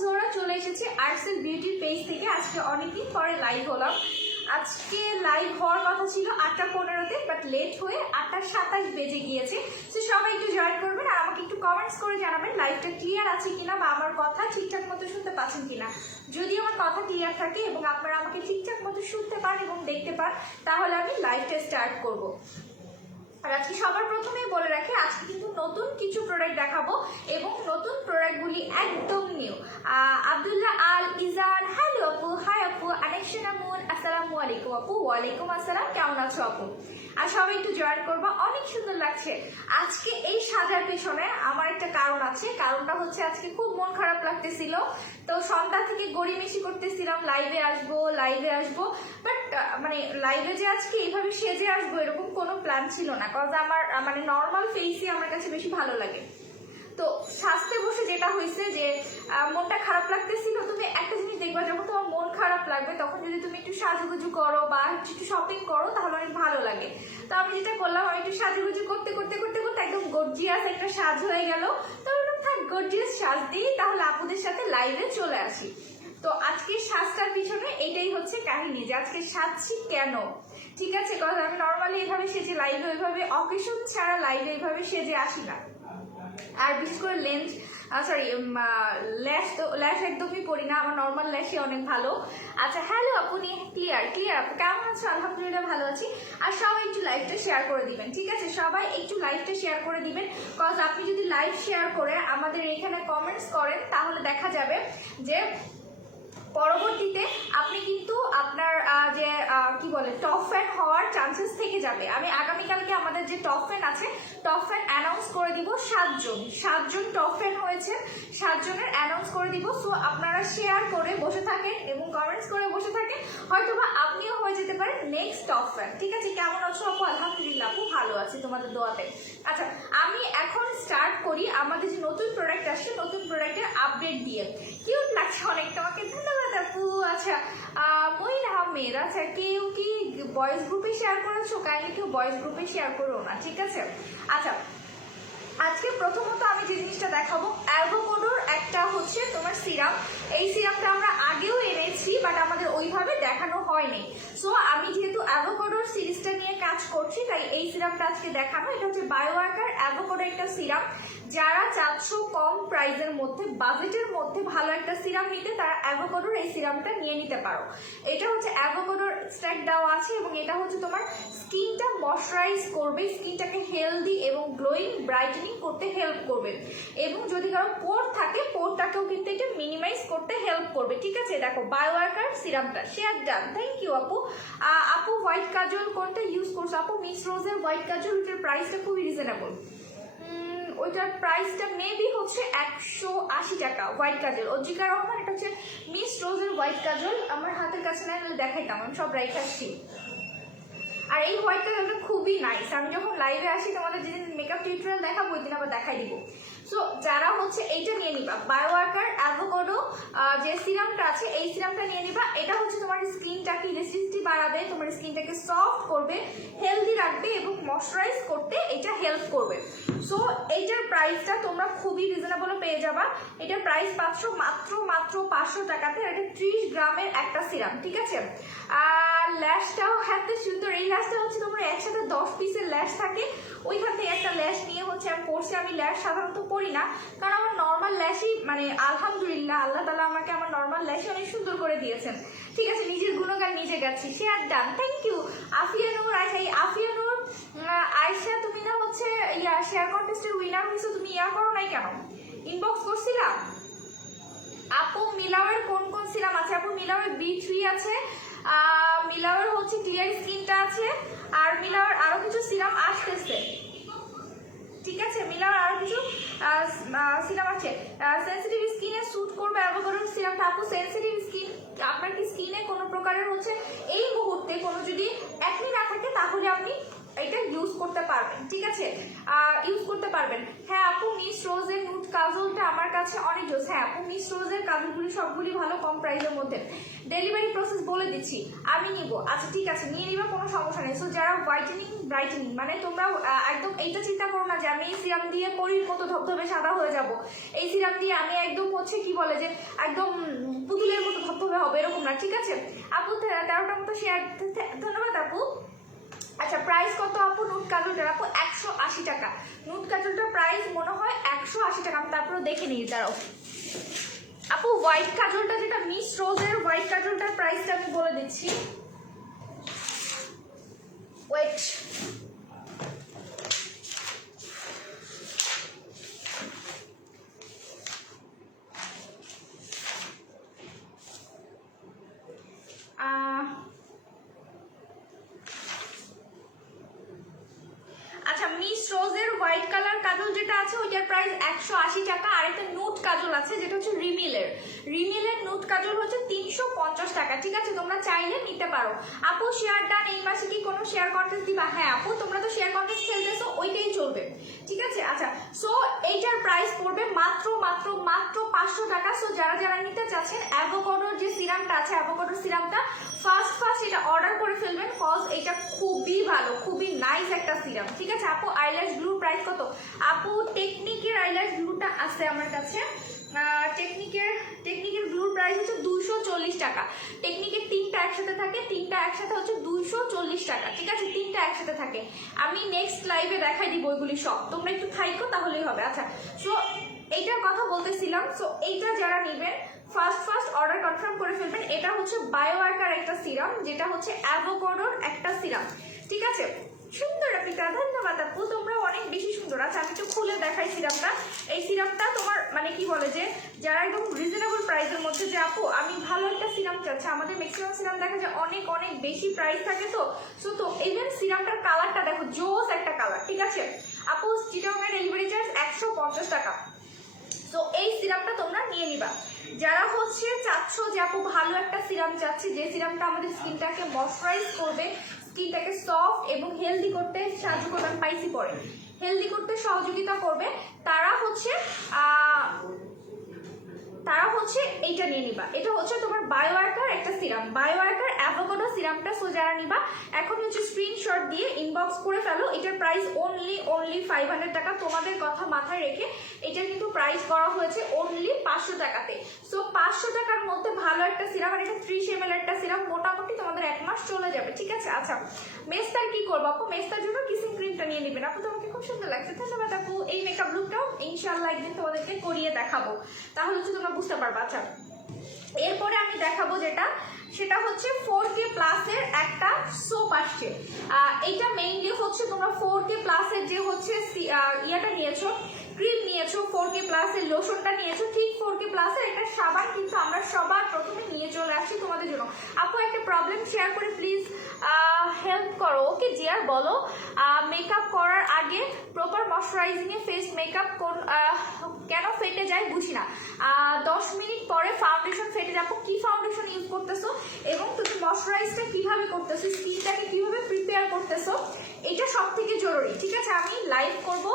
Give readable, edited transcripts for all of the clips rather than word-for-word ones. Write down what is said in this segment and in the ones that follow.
জোহরা চলে এসেছি Artcell beauty page থেকে। আজকে অনেকদিন পরে লাইভ হলাম। আজকে লাইভ হওয়ার কথা ছিল 8:15-তে, বাট লেট হয়ে 8:27 বেজে গিয়েছে। তো সবাই একটু জয়েন করবেন আর আমাকে একটু কমেন্টস করে জানাবেন লাইভটা ক্লিয়ার আছে কিনা বা আমার কথা ঠিকঠাক মতো শুনতে পাচ্ছেন কিনা। যদি আমার কথা ক্লিয়ার থাকে এবং আপনারা আমাকে ঠিকঠাক মতো শুনতে পান এবং দেখতে পান, তাহলে আমি লাইভটা স্টার্ট করব। আর আজকে সবার প্রথমেই বলে রাখি, আজকে কিন্তু নতুন কিছু প্রোডাক্ট দেখাবো এবং নতুন প্রোডাক্টগুলি একদম নিউ। আব্দুল্লাহ আল ইজান, হ্যালো আপু, হাই আপু, আনেকশনা মুন, আসসালামু আলাইকুম আপু। ওয়ালাইকুম আসসালাম, কেমন আছো আপু? আর সবাই একটু জয়েন করবা, অনেক সুন্দর লাগছে। আজকে এই সাজার পেছনে আমার একটা কারণ আছে। কারণটা হচ্ছে আজকে খুব মন খারাপ লাগতেছিল, তো সন্ধ্যা থেকে গড়িমেশি করতেছিলাম লাইভে আসবো, বাট মানে লাইভে যে আজকে এইভাবে সেজে আসবো এরকম কোনো প্ল্যান ছিল না, কজ আমার মানে নর্মাল ফেসই আমার কাছে বেশি ভালো লাগে। তো সাজতে বসে যেটা হয়েছে যে মনটা খারাপ লাগতেছিল। তুমি একটা জিনিস দেখবা, যখন তোমার মন খারাপ লাগবে তখন যদি তুমি একটু সাজুগুজু করো বা একটু শপিং করো তাহলে অনেক ভালো লাগে। তো আমি যেটা করলাম, আমি একটু সাজুগুজু করতে করতে একদম গর্জিয়াস একটা সাজ হয়ে গেল। তো থাক, গর্জিয়াস সাজ দিই, তাহলে আপুদের সাথে লাইভে চলে আসি। তো আজকে সাজটার পিছনে এটাই হচ্ছে কাহিনী, যে আজকে সাজছি কেন। ঠিক আছে, কথা আমি নর্মালি এইভাবে সেজে লাইভে ওইভাবে অকেশন ছাড়া লাইভে এইভাবে সেজে আসি না। আর বিশেষ করে ল্যাশ একদমই পরি না, আমার নর্মাল ল্যাশই অনেক ভালো। আচ্ছা, হ্যালো আপু, ক্লিয়ার আপু, কেমন আছো? আলহামদুলিল্লাহ ভালো আছি। আর সবাই একটু লাইভটা শেয়ার করে দিবেন, ঠিক আছে? সবাই একটু লাইভটা শেয়ার করে দিবেন, কজ আপনি যদি লাইভ শেয়ার করে আমাদের এখানে কমেন্টস করেন তাহলে দেখা যাবে যে পরবর্তীতে আপনি কিন্তু আপনার যে কি বলে টপ ফ্যান হওয়ার চান্সেস থেকে যাবে। আমি আগামীকালকে আমাদের যে টপ ফ্যান আছে, টপ ফ্যান অ্যানাউন্স করে দিব। 7জন টপ ফ্যান হয়েছে, 7 জনের অ্যানাউন্স করে দিব। সো আপনারা শেয়ার করে বসে থাকেন এবং কমেন্টস করে বসে থাকেন, হয়তোবা আপনিও হয়ে যেতে পারেন নেক্সট টপ ফ্যান। ঠিক আছে, কেমন আছো আপু? আলহামদুলিল্লাহ আপু, ভালো আছি তোমাদের দোয়াতে। আচ্ছা, আমি এখন স্টার্ট করি আমাদের যে নতুন প্রোডাক্ট আসছে, নতুন প্রোডাক্টের আপডেট দিয়ে। কিউট লাগছে অনেক, তোমাকে ধন্যবাদ আপু। আচ্ছা, মইন আহমেদ, আচ্ছা কেউ কি বয়েজ গ্রুপে শেয়ার করেছো? কাইন্ডলি কেউ বয়েজ গ্রুপে শেয়ার করো না, ঠিক আছে? আচ্ছা, আজকে প্রথমত আমি যে জিনিসটা দেখাবো, অ্যাভোকাডোর একটা হচ্ছে তোমার সিরাম। এই সিরামটা আমরা আগেও এনেছি, বাট আমাদের ওইভাবে দেখানো হয়নি। সো আমি যেহেতু অ্যাভোকাডোর সিরিজটা নিয়ে কাজ করছি, তাই এই সিরামটা আজকে দেখানো। এটা হচ্ছে বায়োয়াকার অ্যাভোকাডো একটা সিরাম। যারা চাচ্ছ কম প্রাইসের মধ্যে, বাজেটের মধ্যে ভালো একটা সিরাম নিতে, তারা অ্যাভোকাডোর এই সিরামটা নিয়ে নিতে পারো। এটা হচ্ছে অ্যাভোকাডোর এক্সট্রাক্ট দেওয়া আছে এবং এটা হচ্ছে তোমার স্কিনটা ময়শ্চারাইজ করবে, স্কিনটাকে হেলদি এবং গ্লোয়িং ব্রাইটেনিং করতে হেল্প করবে। এবং যদি কারো পোর থাকে, পোরটাকেও কিন্তু এটা মিনিমাইজ করতে হেল্প করবে। ঠিক আছে, দেখো বায়োয়াকার সিরামটা শেয়ার ডান। থ্যাংক ইউ আপু। আপু হোয়াইট কাজল কোনটা ইউজ করছো? আপু মিস রোজের হোয়াইট কাজল, ওইটার প্রাইসটা খুবই রিজনেবল। ওইটার প্রাইসটা মেবি হচ্ছে 180 টাকা। হোয়াইট কাজল অজিকা রহমান, এটা হচ্ছে মিস রোজের হোয়াইট কাজল। আমার হাতের কাছে না দেখাইতাম, আমি সব রাইখাচ্ছি। আর এই হোয়াইট কাজলটা খুবই নাইস। আমি যখন লাইভে আসি তোমাদের যেদিন মেকআপ টিউটোরিয়াল দেখাবো, ওই দিন আবার দেখাই দিব। সো যারা হচ্ছে এইটা নিয়ে নিবা, বায়োয়াকার অ্যাভোকাডো যে সিরামটা আছে, এই সিরামটা নিয়ে নিবা। এটা হচ্ছে তোমার স্কিনটাকে ইলাস্টিসিটি বাড়াবে, তোমার স্কিনটাকে সফট করবে, হেলদি রাখবে এবং ময়শ্চারাইজ করতে এটা হেল্প করবে। সো এইটার প্রাইসটা তোমরা খুবই রিজনেবল পেয়ে যাবা। এটার প্রাইস পাচ্ছ মাত্র 500 টাকাতে। এটা 30 গ্রামের একটা সিরাম, ঠিক আছে? আর ল্যাশটাও এত সুন্দর। এই ল্যাশটা হচ্ছে তোমার একসাথে 10 পিসের ল্যাশ থাকে, ওইখান থেকে একটা ল্যাশ নিয়ে হচ্ছে আমি পরছি। আমি ল্যাশ সাধারণত পরি না, কারণ আমার নর্মাল ল্যাশই মানে আলহামদুলিল্লাহ আল্লাহ তাআলা আমাকে আমার নর্মাল ল্যাশই অনেক সুন্দর করে দিয়েছেন। ঠিক আছে, নিজের গুণগান নিজে গাচ্ছি। Share done, thank you. Afiya Noor Aysha, Afiya Noor Aysha, তুমি না হচ্ছে শেয়ার কন্টেস্টের উইনার হয়েছো, তুমি করো নাই কেন? ইনবক্স করছিলাম। আপু মিলাওয়ের কোন সিরাম আছে? আপু মিলাওয়ের B3 আছে, মিলাওয়ের হচ্ছে ক্লিয়ার স্কিনটা আছে, আর মিলাওয়ের আরো কিছু সিরাম আসতেছে। ঠিক আছে, মিলাওয়ের আরো কিছু সিরাম আছে। সেনসিটিভ স্কিনে স্যুট করবে অ্যাভোকাডোর সিরামটা। আপু সেনসিটিভ স্কিন, আপনার কি স্কিনে কোনো প্রকারের হচ্ছে এই মুহূর্তে কোনো যদি অ্যাকনি না থাকে, তাহলে আপনি এটা ইউজ করতে পারবেন, ঠিক আছে, ইউজ করতে পারবেন। হ্যাঁ আপু মিস রোজের নুট কাজলটা আমার কাছে অনেক জোস। হ্যাঁ আপু মিস রোজের কাজলগুলি সবগুলি ভালো, কম প্রাইসের মধ্যে। ডেলিভারি প্রসেস বলে দিচ্ছি, আমি নিব। আচ্ছা ঠিক আছে, নিয়ে নিবা, কোনো সমস্যা নেই। সো যারা হোয়াইটেনিং ব্রাইটেনিং, মানে তোমরা একদম এইটা চিন্তা করো না যে আমি এই সিরাম দিয়ে পরির মতো ধবধবে সাদা হয়ে যাব, এই সিরাম দিয়ে আমি একদম হচ্ছে কি বলে যে একদম পুতুলের মতো ধবধবে হবে, এরকম না, ঠিক আছে আপু। 13টার মতো শেয়ার, ধন্যবাদ আপু। আচ্ছা প্রাইস কত আপু নুট কাজলটার? আপু 180 টাকা। নুট কাজলটার প্রাইস মনে হয় 180 টাকা, আমি তারপরে দেখে নিই দাঁড়াও। আপু হোয়াইট কাজলটা, যেটা মিস রোজের হোয়াইট কাজলটার প্রাইসটা আমি বলে দিচ্ছি, ওয়েট। আচ্ছা মিস রোজের হোয়াইট কালার কাজল যেটা আছে ওইটার প্রাইস 180 টাকা। আর একটা নুট কাজল আছে যেটা হচ্ছে রিমিলের নুট কাজল হচ্ছে 350 টাকা, ঠিক আছে, তোমরা চাইলে নিতে পারো। আপু শেয়ার ডান, এই মাসে কি কোনো শেয়ার কন্টেস্ট দিবা? হ্যাঁ আপু তোমরা তো শেয়ার কন্টেস্ট খেলতেছো, ওইটাই চলবে, ঠিক আছে। আচ্ছা সো এইটার প্রাইস পড়বে মাত্র মাত্র মাত্র 500 টাকা। সো যারা যারা নিতে চাচ্ছেন অ্যাভোকাডোর যে সিরামটা আছে, অ্যাভোকাডোর সিরামটা ফার্স্ট এটা অর্ডার করে ফেলবেন, কজ এটা খুবই ভালো, খুবই নাইস একটা সিরাম, ঠিক আছে। আপু আইল্যাশ গ্লুর প্রাইস কত? আপু টেকনিকের আইল্যাশ গ্লুটা আছে আমার কাছে, টেকনিকের গ্লুর প্রাইস হচ্ছে 240 টাকা। টেকনিকের 3টা একসাথে থাকে, 3টা একসাথে হচ্ছে 240 টাকা, ঠিক আছে, 3টা একসাথে থাকে। আমি নেক্সট লাইভে দেখাই দিব ওইগুলি সব, তোমরা একটু থাইকো তাহলেই হবে। আচ্ছা সো এইটার কথা বলতেছিলাম, সো এইটা যারা নেবেন ফার্স্ট অর্ডার কনফার্ম করে ফেলবেন। এটা হচ্ছে বায়োআর্কার একটা সিরাম, যেটা হচ্ছে অ্যাভোকাডোর একটা সিরাম, ঠিক আছে। সুন্দর আপিকা, ধন্যবাদ আপু, তোমরা অনেক বেশি সুন্দর। আচ্ছা আমি একটু খুলে দেখাই সিরামটা। এই সিরামটা তোমার মানে কি বলে যে যারা একদম রিজনেবল প্রাইসের মধ্যে, যে আপু আমি ভালো একটা সিরাম চাচ্ছি, আমাদের ম্যাক্সিমাম সিরাম দেখা যায় অনেক অনেক বেশি প্রাইস থাকে, তো সো তো ইভেন সিরামটার কালারটা দেখো, জোস একটা কালার, ঠিক আছে। আপু চিটাগাং ডেলিভারি চার্জ 150 টাকা। তো এই সিরামটা তোমরা নিয়ে নিবা। যারা হচ্ছে চাচ্ছ যে আপু ভালো একটা সিরাম চাচ্ছি, যে সিরামটা আমাদের স্কিনটাকে ময়শ্চারাইজ করবে, স্কিনটাকে সফট এবং হেলদি করতে সাহায্য করবে, স্পাইসি পরে হেলদি করতে সহযোগিতা করবে, তারা হচ্ছে এইটা নিয়ে নিবা। এটা হচ্ছে তোমার বায়োআর্কার একটা সিরাম, বায়োআর্কার অ্যাভোকাডো সিরামটা। সো যারা নিবা এখন হচ্ছে স্ক্রিনশট দিয়ে ইনবক্স করে ফেলো। এটার প্রাইস অনলি 500 টাকা। তোমাদের কথা মাথায় রেখে এটার কিন্তু প্রাইস করা হয়েছে অনলি 500 টাকাতে। সো 500 টাকার মধ্যে ভালো একটা সিরাম, আর এটা 30 ml একটা সিরাম, মোটামুটি তোমাদের 1 মাস চলে যাবে, ঠিক আছে। আচ্ছা মেস্তার কি করবো আপু? মেস্তার জন্য কিসিং ক্রিমটা নিয়ে নেবেন আপু, তোমাকে খুব সুন্দর লাগছে, ধন্যবাদ আপু। এই মেকআপ লুকটাও ইনশাআল্লাহ একদিন তোমাদেরকে করিয়ে দেখাবো, তাহলে হচ্ছে তোমরা বুঝতে পারবা। আচ্ছা এরপরে আমি দেখাবো যেটা, সেটা হচ্ছে 4K প্লাসের একটা সোপ আসছে। এটা মেইনলি হচ্ছে তোমরা 4K প্লাসের যে হচ্ছে ইয়াটা নিয়েছো, ক্রিম নিয়েছো, 4K প্লাসের লোশনটা নিয়েছো, ঠিক 4K প্লাসের একটা সাবান কিন্তু আমরা সবার প্রথমে নিয়ে চলে আসছি তোমাদের জন্য। আপু একটা প্রবলেম শেয়ার করে প্লিজ হেল্প করো। ওকে জিয়ার বলো, মেকআপ করার আগে প্রপার ময়শ্চারাইজিং এ ফেস মেকআপ কেন ফেটে যায় বুঝি না। 10 মিনিট পরে ফাউন্ডেশন ফেটে যাবো, কি ফাউন্ডেশন ইউজ করতেছো এবং তুমি ময়শ্চারাইজটা কিভাবে করতেছো, স্কিনটাকে কিভাবে প্রিপেয়ার করতেছো, এটা সব থেকে জরুরি, ঠিক আছে। আমি লাইভ করব,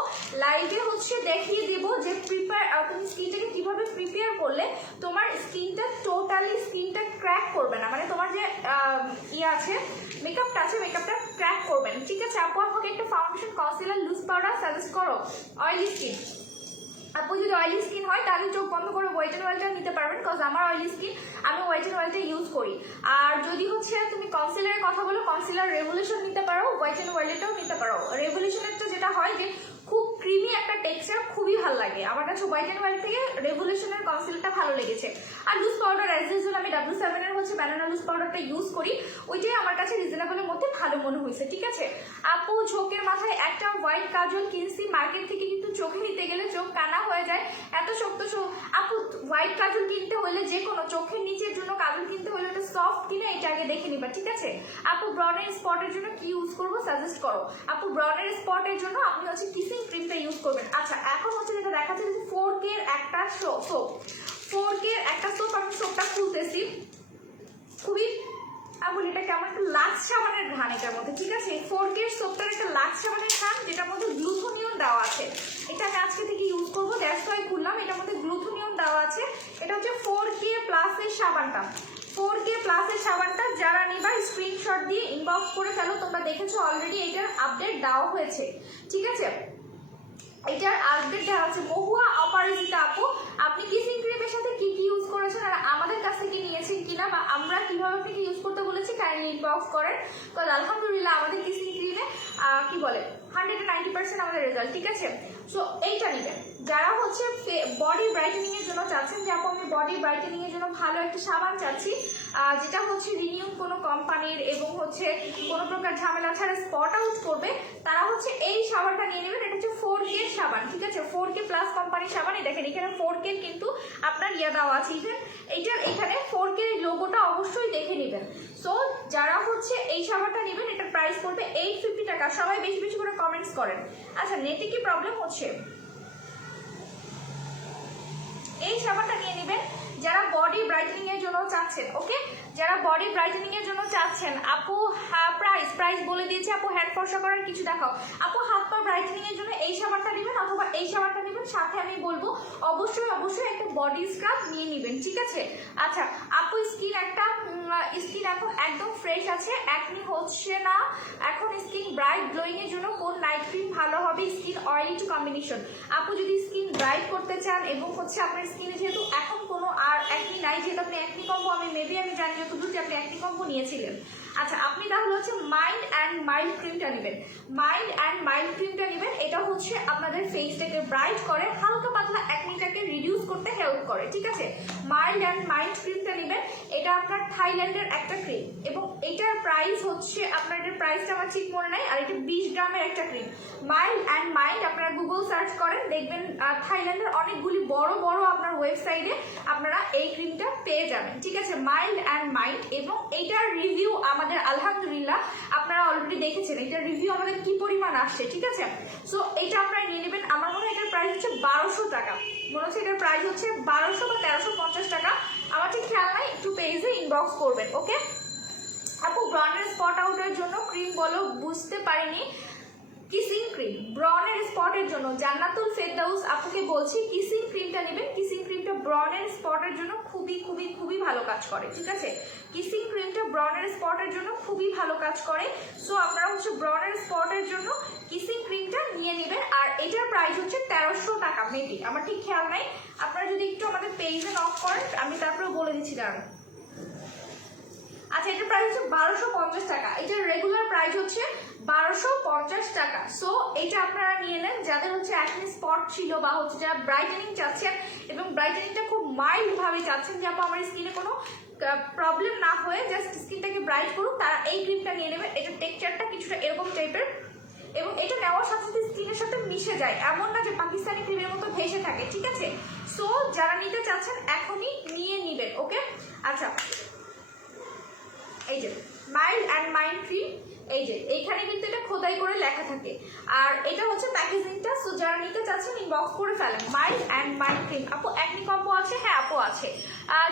লাইভে হচ্ছে দেখিয়ে দেবো যে তুমি স্কিনটাকে কিভাবে প্রিপেয়ার করলে তোমার স্কিনটা টোটালি স্কিনটা ক্র্যাক করবে না, মানে তোমার যে ইয়ে আছে মেকআপটা আছে মেকআপটা ক্র্যাক করবে না, ঠিক আছে। আপু আমাকে একটা foundation concealer loose powder suggest করো অয়েলি স্কিন। আপু যদি অয়েলি স্কিন হয় তাহলে চোখ বন্ধ করে হোয়াইট অ্যান্ড অয়েলটা নিতে পারবেন, কজ আমার অয়েলি স্কিন, আমি হোয়াইট অ্যান্ড অয়েলটা ইউজ করি। আর যদি হচ্ছে তুমি কনসিলারের কথা বলো, কনসিলার রেভলিউশন নিতে পারো, হোয়াইট অ্যান্ড অয়েলটাও নিতে পারো। রেভলিউশনেরটা যেটা হয় যে খুব ক্রিমি একটা টেক্সচার, খুবই ভালো লাগে আমার কাছে। হোয়াইট অ্যান্ড হোয়াইট থেকে রেভলিউশনের কনসিলারটা ভালো লেগেছে। আর লুজ পাউডার অ্যাজ ইউজুয়াল আমি W7 এর হচ্ছে ব্যানানা লুজ পাউডারটা ইউজ করি, ওইটাই আমার কাছে রিজনেবলের মধ্যে ভালো মনে হয়েছে, ঠিক আছে। আপু ঝোঁকের মাথায় একটা হোয়াইট কাজল কিনছি মার্কেট থেকে, কিন্তু চোখে নিতে গেলে চোখ কানা হয়ে যায়, এত শক্ত চোখ। আপু হোয়াইট কাজল কিনতে হলে, যে কোনো চোখের নিচের জন্য কাজল কিনতে হলে ওটা সফট কিনা এটা আগে দেখে নিবা, ঠিক আছে। আপু ব্রনের স্পটের জন্য কি ইউজ করবো সাজেস্ট করো। আপু ব্রনের স্পটের জন্য আপনি হচ্ছে কিসিং ক্রিমটা ইউজ করবেন। আচ্ছা এখন হচ্ছে যেটা দেখাচ্ছে যে 4K একটা সোপ, 4K একটা সোপ, আমি সোপটা খুলতেছি, খুবই এমন এটা কেমন একটা লাক্স সাবানের ঘ্রাণ এটার মধ্যে, ঠিক আছে? 4K সোপটার একটা লাক্স সাবানের ঘ্রাণ যেটার মধ্যে গ্লুথোনিয়ন দেওয়া আছে। এটা আমি আজকে থেকে ইউজ করবো, দ্যাটস ওয়াই খুললাম। এটার মধ্যে গ্লুথোনিয়ন দেওয়া আছে। এটা হচ্ছে 4K প্লাসের সাবানটা, 4K প্লাসের সাবানটা। যারা নিবা স্ক্রিনশট দিয়ে ইনবক্স করে ফেলো। তোমরা দেখেছো অলরেডি এটার আপডেট দেওয়া হয়েছে, ঠিক আছে? এটার আপডেট দেওয়া আছে। মহুয়া অপরাজিতা আপু, আপনি কিসিং ক্রিমের সাথে কি কি ইউজ করেছেন আর আমাদের কাছ থেকে নিয়েছেন কিনা বা আমরা কিভাবে আপনাকে ইউজ করতে বলেছি কাইন্ডলি ইনবক্স করেন। তো আলহামদুলিল্লাহ আমাদের কিসিং ক্রিমে কি বলে 190% আমাদের রেজাল্ট, ঠিক আছে? সো এইটা নেবেন যারা হচ্ছে বডি ব্রাইটেনিং এর জন্য চাচ্ছেন যে আপু আমি বডি ব্রাইটেনিং এর জন্য ভালো একটা সাবান চাচ্ছি, যেটা হচ্ছে রিনিউম কোনো কোম্পানির এবং হচ্ছে কোনো প্রকার ঝামেলা ছাড়া স্পট আউট করবে, তারা হচ্ছে এই সাবানটা নিয়ে নেবেন। এটা হচ্ছে 4K সাবান, ঠিক আছে? 4K প্লাস কোম্পানির সাবান। দেখেন এখানে 4K কিন্তু আপনার ইয়ে দেওয়া আছে, ইভেন এইটার এখানে 4K লোগোটা অবশ্যই দেখে নেবেন। সো যারা হচ্ছে এই সাবানটা নেবেন এটার প্রাইস পড়বে 850 টাকা। সবাই বেশি বেশি করে কমেন্টস করেন। আচ্ছা, নেটে কি প্রবলেম হচ্ছে? এই সাবানটা নিয়ে নেবেন যারা বডি ব্রাইটেনিং এর জন্য চাচ্ছেন, ওকে? যারা বডি ব্রাইটেনিং এর জন্য চাচ্ছেন। আপু প্রাইস বলে দিয়েছে। আপু হ্যান্ড ফর্সা করার কিছু দেখাও। আপু হাত পা ব্রাইটেনিং এর জন্য এই সাবানটা নেবেন অথবা এই সাবানটা নেবেন। সাথে আমি বলবো অবশ্যই অবশ্যই একটা বডি স্ক্রাব নিয়ে নেবেন, ঠিক আছে? আচ্ছা আপু স্কিন এখন একদম ফ্রেশ আছে, একনি হচ্ছে না, এখন স্কিন ব্রাইট গ্লোয়িং এর জন্য কোন নাইট ক্রিম ভালো হবে? Skin oily two combination. আপু যদি স্কিন ব্রাইট করতে চান এবং হচ্ছে আপনার স্কিনে যেহেতু এখন কোনো আর একনি নাই, যেহেতু আপনি একনি কম্বো আমি জানি যতদূর যে আপনি একনি কম্বো নিয়েছিলেন। আচ্ছা আপনি তাহলে হচ্ছে মাইল্ড অ্যান্ড মাইল্ড ক্রিমটা নেবেন। মাইল্ড অ্যান্ড মাইল্ড ক্রিমটা নেবেন। এটা হচ্ছে আপনাদের ফেসটাকে ব্রাইট করে, হালকা পাতলা একনিটাকে রিডিউস করতে হেল্প করে, ঠিক আছে? মাইল্ড অ্যান্ড মাইল্ড ক্রিমটা নেবেন। এটা আপনার থাইল্যান্ডের একটা ক্রিম এবং এটার প্রাইস হচ্ছে আপনার, এটার প্রাইসটা আমার ঠিক মনে নাই, আর এটা 20 গ্রামের একটা ক্রিম। মাইল্ড অ্যান্ড মাইল্ড আপনারা গুগল সার্চ করেন, দেখবেন থাইল্যান্ডের অনেকগুলি বড় বড় আপনার ওয়েবসাইটে আপনারা এই ক্রিমটা পেয়ে যাবেন, ঠিক আছে? Mild and mild. এবং এইটার রিভিউ আমাদের আলহামদুলিল্লাহ আপনারা অলরেডি দেখেছেন এটার রিভিউ আমাদের কি পরিমাণ আসছে, ঠিক আছে? সো এইটা আপনারা নিয়ে নেবেন। আমার মনে হয় এটার প্রাইস হচ্ছে 1200 টাকা, মনে হচ্ছে এটার প্রাইস হচ্ছে 1200 বা 1350 টাকা, আমার ঠিক খেয়াল নাই, একটু পেজে ইনবক্স করবেন, ওকে? আপু ব্রনের স্পট আউটের জন্য ক্রিম বলো, বুঝতে পারিনি। কিসিং ক্রিম ব্রনের স্পটের জন্য জান্নাতুল ফেরদাউস আপুকে বলছি কিসিং ক্রিমটা নেবেন। কিসিং ক্রিমটা ব্রনের স্পটের জন্য খুবই খুবই খুবই ভালো কাজ করে, ঠিক আছে? কিসিং ক্রিমটা ব্রনের স্পটের জন্য খুবই ভালো কাজ করে। সো আপনারা হচ্ছে ব্রনের স্পটের জন্য কিসিং ক্রিমটা নিয়ে নেবেন। আর এটার প্রাইস হচ্ছে 1300 টাকা মেবি, আমার ঠিক খেয়াল নাই। আপনারা যদি একটু আমাদের পেজে নক করেন আমি তারপরে বলে দিচ্ছি দাঁড়ান। আচ্ছা এটার প্রাইস হচ্ছে 1250 টাকা। এটার রেগুলার প্রাইস হচ্ছে 1250 টাকা। সো এটা আপনারা নিয়ে নেন যাদের হচ্ছে অ্যাকনে স্পট ছিল বা হচ্ছে যারা ব্রাইটেনিং চাচ্ছেন এবং ব্রাইটেনিংটা খুব মাইল্ড ভাবে চাচ্ছেন যে আমার স্কিনে কোনো প্রবলেম না হয়ে জাস্ট স্কিনটাকে ব্রাইট করুক, তারা এই ক্রিমটা নিয়ে নেবেন। এটার টেক্সচারটা কিছুটা এরকম টাইপের এবং এটা নেওয়ার সাথে সাথে স্কিনের সাথে মিশে যায়, এমন না যে পাকিস্তানি ক্রিমের মতো ভেসে থাকে, ঠিক আছে? সো যারা নিতে চাচ্ছেন এখনই নিয়ে নেবেন, ওকে? আচ্ছা এই যে মাইল্ড অ্যান্ড মাইল্ড ক্রিম, এই যে এইখানে কিন্তু এটা খোদাই করে লেখা থাকে আর এটা হচ্ছে প্যাকেজিংটা। সো যারা নিতে চাচ্ছেন ইনবক্স করে ফেলেন। Mild and mild cream. আপু একনি কম্বো আছে? হ্যাঁ আপু আছে।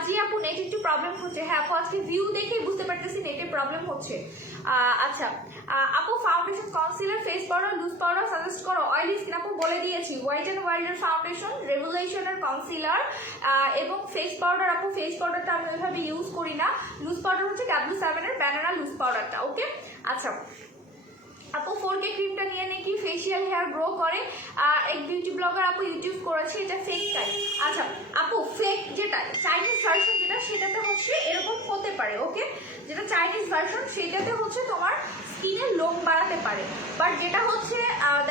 জি আপু নেট একটু প্রবলেম হচ্ছে। হ্যাঁ আপু আজকে ভিউ দেখে বুঝতে পারতেছি নেটে প্রবলেম হচ্ছে। আচ্ছা আপু foundation, concealer, face powder, loose powder suggest করো। অয়েলি স্কিন আপু বলে দিয়েছি, হোয়াইট অ্যান্ড ওয়াইল্ডের ফাউন্ডেশন, রেভুলেশনের কনসিলার এবং ফেস পাউডার। আপু ফেস পাউডারটা আমি ওইভাবে ইউজ করি না, লুজ পাউডার হচ্ছে W7 এর ব্যানানা লুজ পাউডারটা, ওকে? আচ্ছা আপু 4K ক্রিমটা নিয়ে নাকি ফেসিয়াল হেয়ার গ্রো করে, এক বিউটি ব্লগার আপু ইউটিউব করেছে, এটা ফেক টাইপ। আচ্ছা আপু ফেক যেটা চাইনিজ ভার্সন যেটা সেটাতে হচ্ছে এরকম হতে পারে, ওকে? যেটা চাইনিজ ভার্সন সেটাতে হচ্ছে তোমার স্কিনের লোম বাড়াতে পারে, বাট যেটা হচ্ছে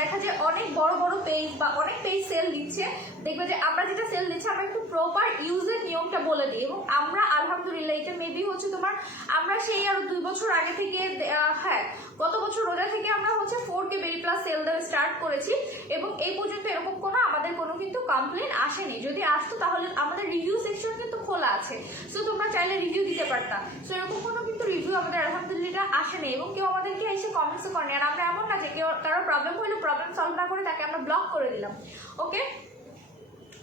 দেখা যায় অনেক বড় বড় পেজ বা অনেক পেজ সেল দিচ্ছে, দেখবে যে আমরা যেটা সেল দিচ্ছি আমরা একটু প্রপার ইউজের নিয়মটা বলে দিই এবং আমরা আলহামদুলিল্লাহ এটা মেবি হচ্ছে তোমার আমরা সেই আরো 2 বছর আগে থেকে, হ্যাঁ গত বছর রোজা থেকে আমরা হচ্ছে 4K বেরি প্লাস সেল দেওয়া স্টার্ট করেছি এবং এই পর্যন্ত এরকম কোনো আমাদের কোনো কিন্তু কমপ্লেন আসেনি। যদি আসতো তাহলে আমাদের রিভিউ সেকশন কিন্তু খোলা আছে, সো তোমরা চাইলে রিভিউ দিতে পারতা। সো এরকম কোনো কিন্তু রিভিউ আমাদের আলহামদুলিল্লাহ আসেনি এবং কেউ আমাদেরকে এসে কমেন্টসও করেনি। আর আমরা এমন না যে কেউ কারো প্রবলেম হলে প্রবলেম সলভ না করে তাকে আমরা ব্লক করে দিলাম, ওকে?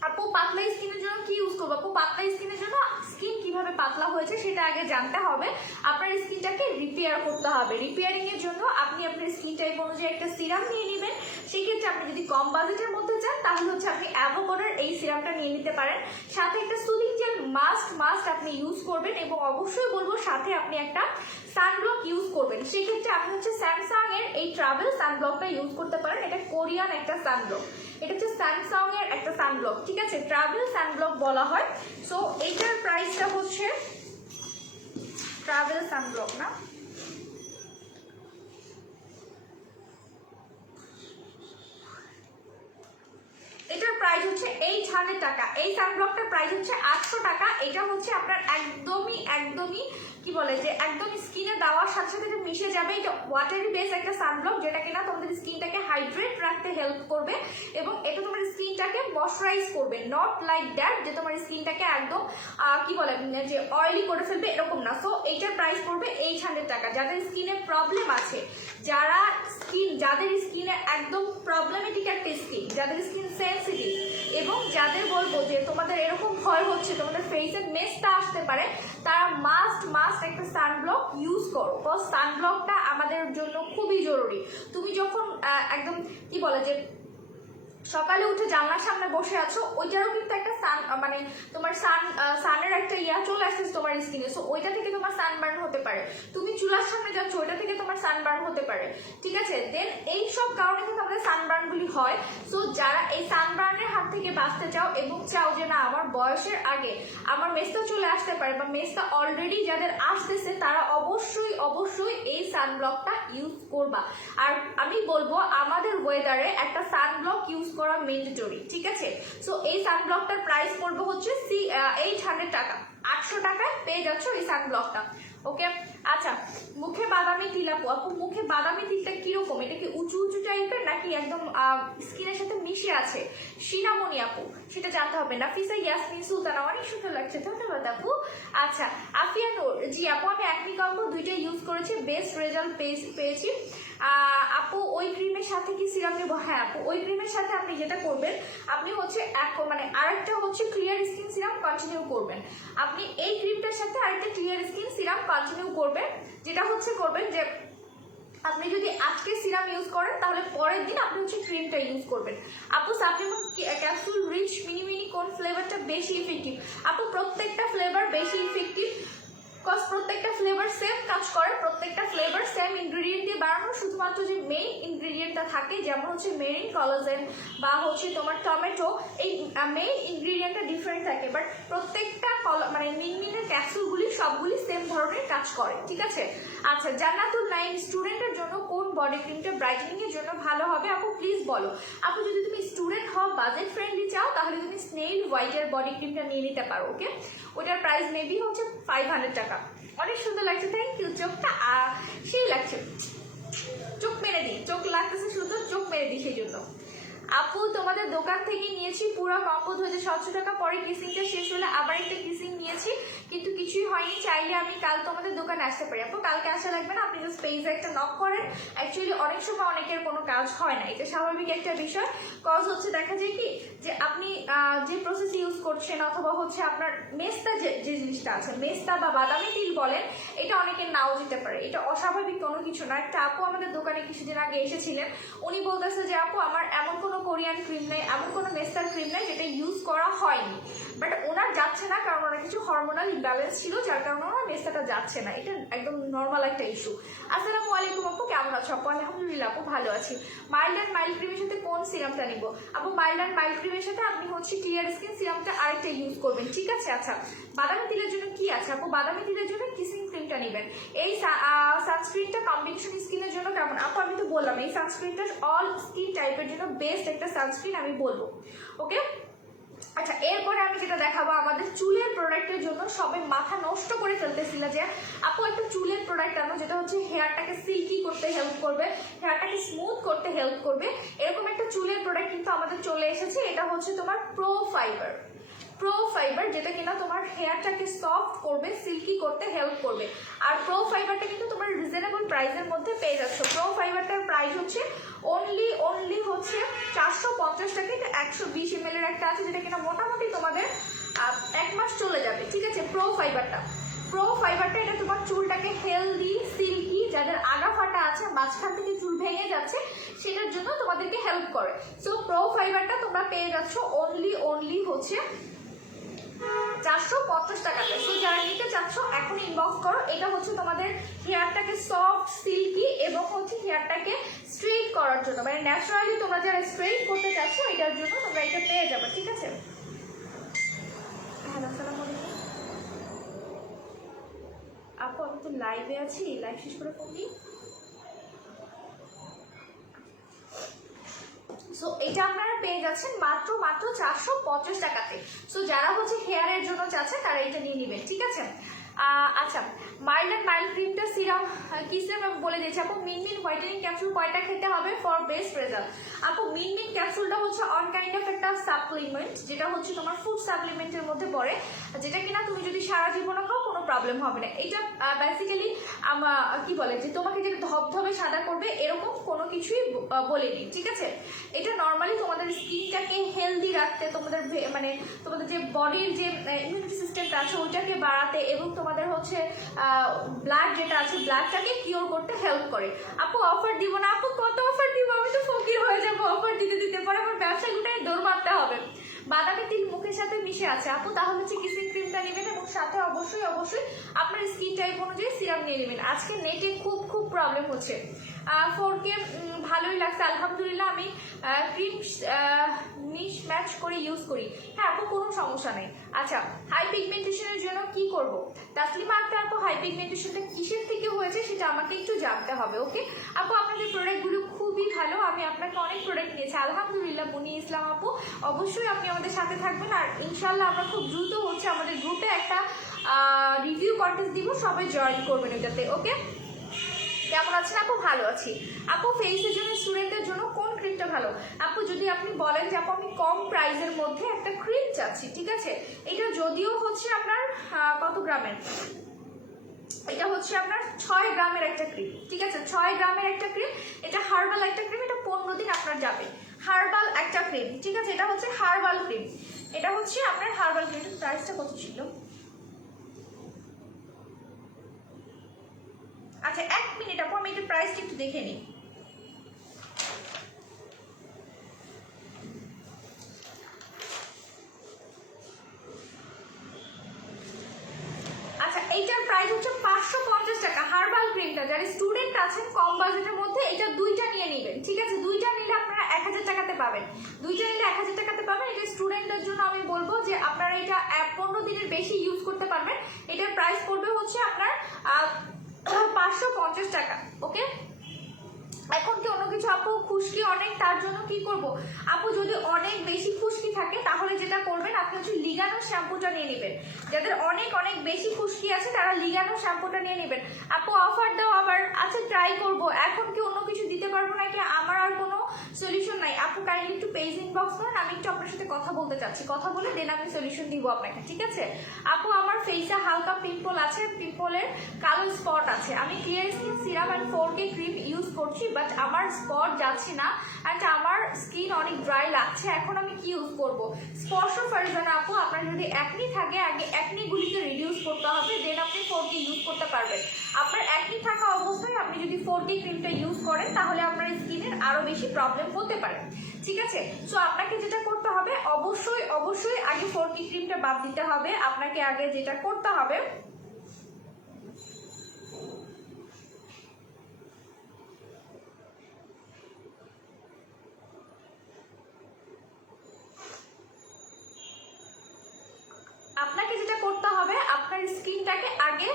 আপু পাতলা স্কিনের জন্য কি ইউজ করবো? আপু পাতলা স্কিনের জন্য স্কিন কিভাবে পাতলা হয়েছে সেটা আগে জানতে হবে। আপনার স্কিনটাকে রিপেয়ার করতে হবে। রিপেয়ারিং এর জন্য আপনি আপনার স্কিন টাইপ অনুযায়ী একটা সিরাম নিয়ে নেবেন। সেক্ষেত্রে আপনি যদি কম বাজেটের মধ্যে চান তাহলে হচ্ছে আপনি অ্যাভোকাডোর এই সিরামটা নিয়ে নিতে পারেন। সাথে একটা সুদিং জেল মাস্ট আপনি ইউজ করবেন, এবং অবশ্যই বলবো সাথে আপনি একটা সানব্লক ইউজ করবেন। সেক্ষেত্রে আপনি হচ্ছে স্যামসাং এর এই ট্রাভেল সানব্লকটা ইউজ করতে পারেন। এটা কোরিয়ান একটা সানব্লক, এটা হচ্ছে স্যামসাং এর একটা সানব্লক, ঠিক আছে, ট্রাভেল সানব্লক বলা হয়। সো এইটার প্রাইসটা হচ্ছে ট্রাভেল সানব্লক না, এটার প্রাইস হচ্ছে 800 টাকা। এই সানব্লকটার প্রাইস হচ্ছে 800 টাকা। এটা হচ্ছে আপনার একদমই কি বলে যে একদম স্কিনে দেওয়ার সাথে সাথে এটা মিশে যাবে। এটা ওয়াটারি বেস একটা সানব্লক, যেটা কিনা তোমাদের স্কিনটাকে হাইড্রেট রাখতে হেল্প করবে, এবং এটা তোমার স্কিনটাকে ময়শ্চারাইজ করবে। নট লাইক দ্যাট যে তোমার স্কিনটাকে একদম কি বলে যে অয়েলি করে ফেলবে, এরকম না। সো এইটার প্রাইস পড়বে 800 টাকা। যাদের স্কিনে প্রবলেম আছে, যাদের স্কিনে একদম প্রবলেমেটিক একটা স্কিন, যাদের স্কিন সেন্সিটিভ, এবং যাদের বলবো যে তোমাদের এরকম ভয় হচ্ছে তোমাদের ফেসের মেসটা আসতে পারে, তারা মাস্ট একটা সানব্লক ইউজ করো। বিকজ সানব্লকটা আমাদের জন্য খুবই জরুরি। তুমি যখন একদম কি বলে যে সকালে উঠে জানলার সামনে বসে আছো, ওইটারও কিন্তু একটা মানে তোমার সানের একটা চলে আসতেছে তোমার স্কিনে। সো ওইটা থেকে তোমার সানবার্ন হতে পারে। তুমি চুলার সামনে যাচ্ছ, ওইটা থেকে তোমার সানবার্ন হতে পারে, ঠিক আছে। দেন এই সব কারণে কিন্তু আমাদের সানবার্নগুলি হয়। সো যারা এই সানবার্নের হাত থেকে বাঁচতে চাও এবং চাও যে না আমার বয়সের আগে আমার মেসটা চলে আসতে পারে, বা মেসটা অলরেডি যাদের আসতেছে, তারা অবশ্যই এই সানব্লকটা ইউজ করবা। আর আমি বলবো আমাদের ওয়েদারে একটা সানব্লক ইউজ করা ম্যান্ডেটরি, ঠিক আছে। সো এই সানব্লকটার প্রাইস পড়বে হচ্ছে 800 টাকা। 800 টাকায় পেয়ে যাচ্ছ এই সানব্লকটা, ওকে। আচ্ছা, মুখে বাদামি তিল আপু মুখে বাদামি তিলটা কিরকম? এটা কি উঁচু টাইপের নাকি একদম স্কিনের সাথে মিশে আছে? শিনামণি আপু সেটা জানতে হবে। নাফিসা ইয়াসমিন সুলতানা, অনেক সুন্দর লাগছে, ধন্যবাদ আপু। আচ্ছা, আফিয়া নূর, জি আপু আমি অ্যাকনি কম্বো দুইটা ইউজ করেছি, বেস্ট রেজাল্ট পেয়েছি। আপু ওই ক্রিমের সাথে কি সিরাম নেবো? হ্যাঁ আপু, ওই ক্রিমের সাথে আপনি যেটা করবেন, আপনি হচ্ছে আরেকটা হচ্ছে ক্লিয়ার স্কিন সিরাম কন্টিনিউ করবেন। আপনি এই ক্রিমটার সাথে আরেকটা ক্লিয়ার স্কিন সিরাম কন্টিনিউ করবেন। যেটা হচ্ছে করবেন যে আপনি যদি আজকে সিরাম ইউজ করেন তাহলে পরের দিন আপনি হচ্ছে ক্রিমটা ইউজ করবেন। আপু সাপ্লিমেন্ট ক্যাপসুল রিচ মিনি কোন ফ্লেভারটা বেশি ইফেক্টিভ? আপু প্রত্যেকটা ফ্লেভার বেশি ইফেক্টিভ, বিকজ প্রত্যেকটা ফ্লেভার সেম কাজ করে, প্রত্যেকটা ফ্লেভার সেম ইনগ্রেডিয়েন্ট দিয়ে বানানো। শুধুমাত্র যে মেইন ইনগ্রেডিয়েন্টটা থাকে, যেমন হচ্ছে মেরিন, কোলাজেন বা হচ্ছে তোমার টমেটো, এই মেইন ইনগ্রেডিয়েন্টটা ডিফারেন্ট থাকে, বাট প্রত্যেকটা মিনমিনের ক্যাপসুলগুলি সবগুলি সেম ধরনের কাজ করে, ঠিক আছে। আচ্ছা, জান্নাতুল নাইম, স্টুডেন্টের জন্য কোন বডি ক্রিমটা ব্রাইটেনিং এর জন্য ভালো হবে? আপু প্লিজ বলো। আপু যদি তুমি স্টুডেন্ট হও, বাজেট ফ্রেন্ডলি চাও, তাহলে তুমি স্নেইল হোয়াইটের বডি ক্রিমটা নিয়ে নিতে পারো, ওকে। ওটার প্রাইস মেবি হচ্ছে 500 টাকা। অনেক সুন্দর লাগছে, থ্যাংক ইউ। চোখটা সেই লাগছে, চোখ মেরে দিই, চোখ লাগতেছে সুন্দর, চোখ মেরে দিই সেই জন্য। আপু তোমাদের দোকান থেকে নিয়েছি পুরো কম্বো 2700 টাকা, পরে কিসিংটা শেষ হলে আবার একটা কিসিং নিয়েছি, কিন্তু কিছুই হয়নি। চাইলে আমি কাল তোমাদের দোকানে আসতে পারি। আপু কালকে আসা লাগবে না, আপনি জাস্ট পেজে একটা নক করেন। অ্যাকচুয়ালি অনেক সময় অনেকের কোনো কাজ হয় না, এটা স্বাভাবিক একটা বিষয়। কজ হচ্ছে দেখা যায় কি যে আপনি যে প্রসেস ইউজ করছেন, অথবা হচ্ছে আপনার মেস্তা যে জিনিসটা আছে, মেস্তা বা বাদামি তিল বলেন, এটা অনেকের নাও যেতে পারে। এটা অস্বাভাবিক কোনো কিছু না। একটা আপু আমাদের দোকানে কিছুদিন আগে এসেছিলেন, উনি বলতেছে যে আপু আমার এমন কোনো কোরিয়ান ক্রিম নেই, এমন কোনো মেস্তার ক্রিম নেই যেটা ইউজ করা হয়নি, বাট ওনার যাচ্ছে না কারণ ওনার কিছু হরমোনাল ইমব্যালেন্স ছিল, যার কারণে ওনার মেস্তাটা যাচ্ছে না। এটা একদম নর্মাল একটা ইস্যু। আসসালামু আলাইকুম আপু, কেমন আছো? আপু আলহামদুলিল্লাহ আপু ভালো আছি। মাইল্ড অ্যান্ড মাইল্ড ক্রিমের সাথে কোন সিরামটা নিব? আপু মাইল্ড অ্যান্ড মাইল্ড ক্রিমের সাথে আপনি হচ্ছে ক্লিয়ার স্কিন সিরামটা আরেকটা ইউজ করবেন, ঠিক আছে। আচ্ছা, বাদামি তিলের জন্য কি আছে? আপু বাদামি তিলের জন্য কিসিং ক্রিমটা নেবেন। এই সানস্ক্রিনটা কম্বিনেশন স্কিনের জন্য কেমন? আপু আমি তো বললাম এই সানস্ক্রিনটা অল স্কিন টাইপের জন্য বেস্ট একটা সানস্ক্রিন আমি বলবো, ওকে। আচ্ছা, এরপরে আমি যেটা দেখাবো আমাদের চুলের প্রোডাক্টের জন্য সবাই মাথা নষ্ট করে ফেলতেছিল যে আপু একটা চুলের প্রোডাক্ট আনো যেটা হচ্ছে হেয়ারটাকে সিল্কি করতে হেল্প করবে, হেয়ারটাকে স্মুথ করতে হেল্প করবে। এরকম একটা চুলের প্রোডাক্ট কিন্তু আমাদের চলে এসেছে। এটা হচ্ছে তোমার প্রো ফাইবার, যেটা কিনা তোমার হেয়ারটাকে সফট করবে, সিল্কি করতে হেল্প করবে। আর প্রো ফাইবারটা কিন্তু তোমার রিজনেবল প্রাইসের মধ্যে পেয়ে যাচ্ছ। প্রো ফাইবারটার প্রাইস হচ্ছে অনলি হচ্ছে 450 টাকা। এটা 120 ml এর একটা আছে, যেটা কিনা মোটামুটি তোমাদের 1 মাস চলে যাবে, ঠিক আছে। প্রো ফাইবারটা এটা তোমার চুলটাকে হেলদি, সিল্কি, যাদের আগা ফাটা আছে, মাঝখান থেকে চুল ভেঙে যাচ্ছে, সেটার জন্য তোমাদেরকে হেল্প করে। সো প্রো ফাইবারটা তোমরা পেয়ে যাচ্ছ অনলি হচ্ছে 450 টাকাতে। সো যারা নিতে চাচ্ছ এখন ইনবক্স করো। এটা হচ্ছে তোমাদের হেয়ারটাকে সফট, সিল্কি এবং হচ্ছে হেয়ারটাকে স্ট্রেট করার জন্য, মানে ন্যাচারালি তোমরা যারা স্ট্রেট করতে চাচ্ছ এটার জন্য তোমরা এটা পেয়ে যাবে, ঠিক আছে। হ্যালো, আসসালামু আলাইকুম আপু, আমি তো লাইভে আছি, লাইভ শেষ করে ফোন দিই। সো এটা আপনারা পেয়ে যাচ্ছেন মাত্র 450 টাকাতে। সো যারা হচ্ছে হেয়ারের জন্য চাচ্ছেন তারা এটা নিয়ে নেবেন, ঠিক আছে। আচ্ছা, মাইল্ড ক্রিমটা সিরাম কি সিরাম বলে দিয়েছি আপু। মিনমিন হোয়াইটেনিং ক্যাপসুল কয়টা খেতে হবে ফর বেস্ট রেজাল্ট? আপু মিনমিন ক্যাপসুলটা হচ্ছে অন কাইন্ড অফ একটা সাপ্লিমেন্ট, যেটা হচ্ছে তোমার ফুড সাপ্লিমেন্টের মধ্যে পড়ে, যেটা কিনা তুমি যদি সারা জীবনে খাও কোনো প্রবলেম হবে না। এটা বেসিক্যালি কি বলে যে তোমাকে যেটা ধবধবে সাদা করবে এরকম কোনো কিছুই বলেনি, ঠিক আছে। এটা নর্মালি তোমাদের স্কিনটাকে হেলদি রাখতে, তোমাদের মানে তোমাদের যে বডির যে ইমিউনিটি সিস্টেমটা আছে ওইটাকে বাড়াতে এবং তোমাদের হচ্ছে ব্লাড যেটা আছে ব্লাডটাকে কিওর করতে হেল্প করে। আপু অফার দিব না? আপু কত অফার দিব? আমি তো ফকির হয়ে যাবো অফার দিতে পরে আমার ব্যবসা গুটাই দৌড় মারতে হবে। বাদামি তিল মুখের সাথে মিশে আছে আপু, তাহলে হচ্ছে কিসিং ক্রিমটা নেবেন এবং সাথে অবশ্যই আপনার স্কিন টাইপ অনুযায়ী সিরাম নিয়ে নেবেন। আজকে নেটে খুব প্রবলেম হচ্ছে। 4K ভালোই লাগছে আলহামদুলিল্লাহ। আমি ক্রিম মিশ ম্যাচ করে ইউজ করি। হ্যাঁ আপু, কোনো সমস্যা নেই। আচ্ছা, হাই পিগমেন্টেশনের জন্য কি করব? তাসলিমা আক্তার আপু, হাই পিগমেন্টেশনটা কিসের থেকে হয়েছে সেটা আমাকে একটু জানতে হবে, ওকে। আপু আপনাদের প্রোডাক্টগুলো খুবই ভালো, আমি আপনাকে অনেক প্রোডাক্ট নিয়েছি আলহামদুলিল্লাহ। মুনি ইসলাম আপু, অবশ্যই আপনি আমাদের সাথে থাকবেন। আর ইনশাল্লাহ আমরা খুব দ্রুত হচ্ছে আমাদের গ্রুপে একটা রিভিউ কন্টেস্ট দিব, সবাই জয়েন করবেন এটাতে, ওকে। কেমন আছেন আপু? ভালো আছি আপু। ফেসের জন্য, স্টুডেন্টের জন্য কোন ক্রিমটা ভালো? আপু যদি আপনি বলেন যে আপু আমি কম প্রাইসের মধ্যে একটা ক্রিম চাচ্ছি, ঠিক আছে। এটা যদিও হচ্ছে আপনার কত গ্রামের, এটা হচ্ছে আপনার 6 গ্রামের একটা ক্রিম, ঠিক আছে। 6 গ্রামের একটা ক্রিম, এটা হার্বাল একটা ক্রিম, এটা 15 দিন আপনার যাবে। হার্বাল একটা ক্রিম, ঠিক আছে। এটা হচ্ছে হার্বাল ক্রিম, এটা হচ্ছে আপনার হার্বাল ক্রিম। প্রাইসটা কত ছিল? আচ্ছা 1 মিনিট আপু, আমি এটা প্রাইসটা একটু দেখে নিই। আচ্ছা, এইটার প্রাইস হচ্ছে 550 টাকা। হার্বাল ক্রিমটা যারা স্টুডেন্ট আছেন কম বাজেটের মধ্যে, এটা দুইটা নিয়ে নেবেন, ঠিক আছে। দুইটা নিলে আপনারা 1000 টাকাতে পাবেন। দুইটা নিলে 1000 টাকাতে পাবেন। এটা স্টুডেন্টদের জন্য আমি বলবো যে আপনারা এটা 15 দিনের বেশি ইউজ করতে পারবেন। এটার প্রাইস পড়বে হচ্ছে আপনার 550 টাকা, ওকে। এখন কি অন্য কিছু আপু? খুশকি অনেক, তার জন্য কি করব আপু? যদি অনেক বেশি খুশকি থাকে তাহলে যেটা করবেন আপনি হচ্ছে লিগানো শ্যাম্পুটা নিয়ে নেবেন। যাদের অনেক বেশি খুশকি আছে তারা লিগানো শ্যাম্পুটা নিয়ে নেবেন। আপু অফার দাও আবার। আচ্ছা ট্রাই করব। এখন কি অন্য কিছু দিতে পারবো নাকি? আমার আর কোনো সলিউশন নাই আপু। কাইন্ডলি একটু পেজ ইনবক্স করেন, আমি একটু আপনার সাথে কথা বলতে চাচ্ছি। কথা বলে দেন আমি সলিউশন দিব আপনাকে, ঠিক আছে। আপু আমার ফেসে হালকা পিম্পল আছে, পিম্পলের কালো স্পট আছে। আমি clear skin serum and 4K cream use করছি, বাট আমার স্পট যাচ্ছে না অ্যান্ড আমার স্কিন অনেক ড্রাই লাগছে। এখন আমি কি ইউজ করব? স্পর্শ ফারজানা আপু, আপনার যদি অ্যাকনি থাকে আগে অ্যাকনিগুলিকে রিডিউস করতে হবে, দেন আপনি 4K ইউজ করতে পারবেন। আপনার অ্যাকনি থাকা অবস্থায় আপনি যদি 4K ক্রিমটা ইউজ করেন তাহলে আপনার স্কিনের আরো বেশি প্রবলেম হতে পারে, ঠিক আছে। সো আপনাকে যেটা করতে হবে অবশ্যই আগে 4K ক্রিমটা বাদ দিতে হবে। আপনাকে আগে যেটা করতে হবে আপনার স্কিনটাকে আগে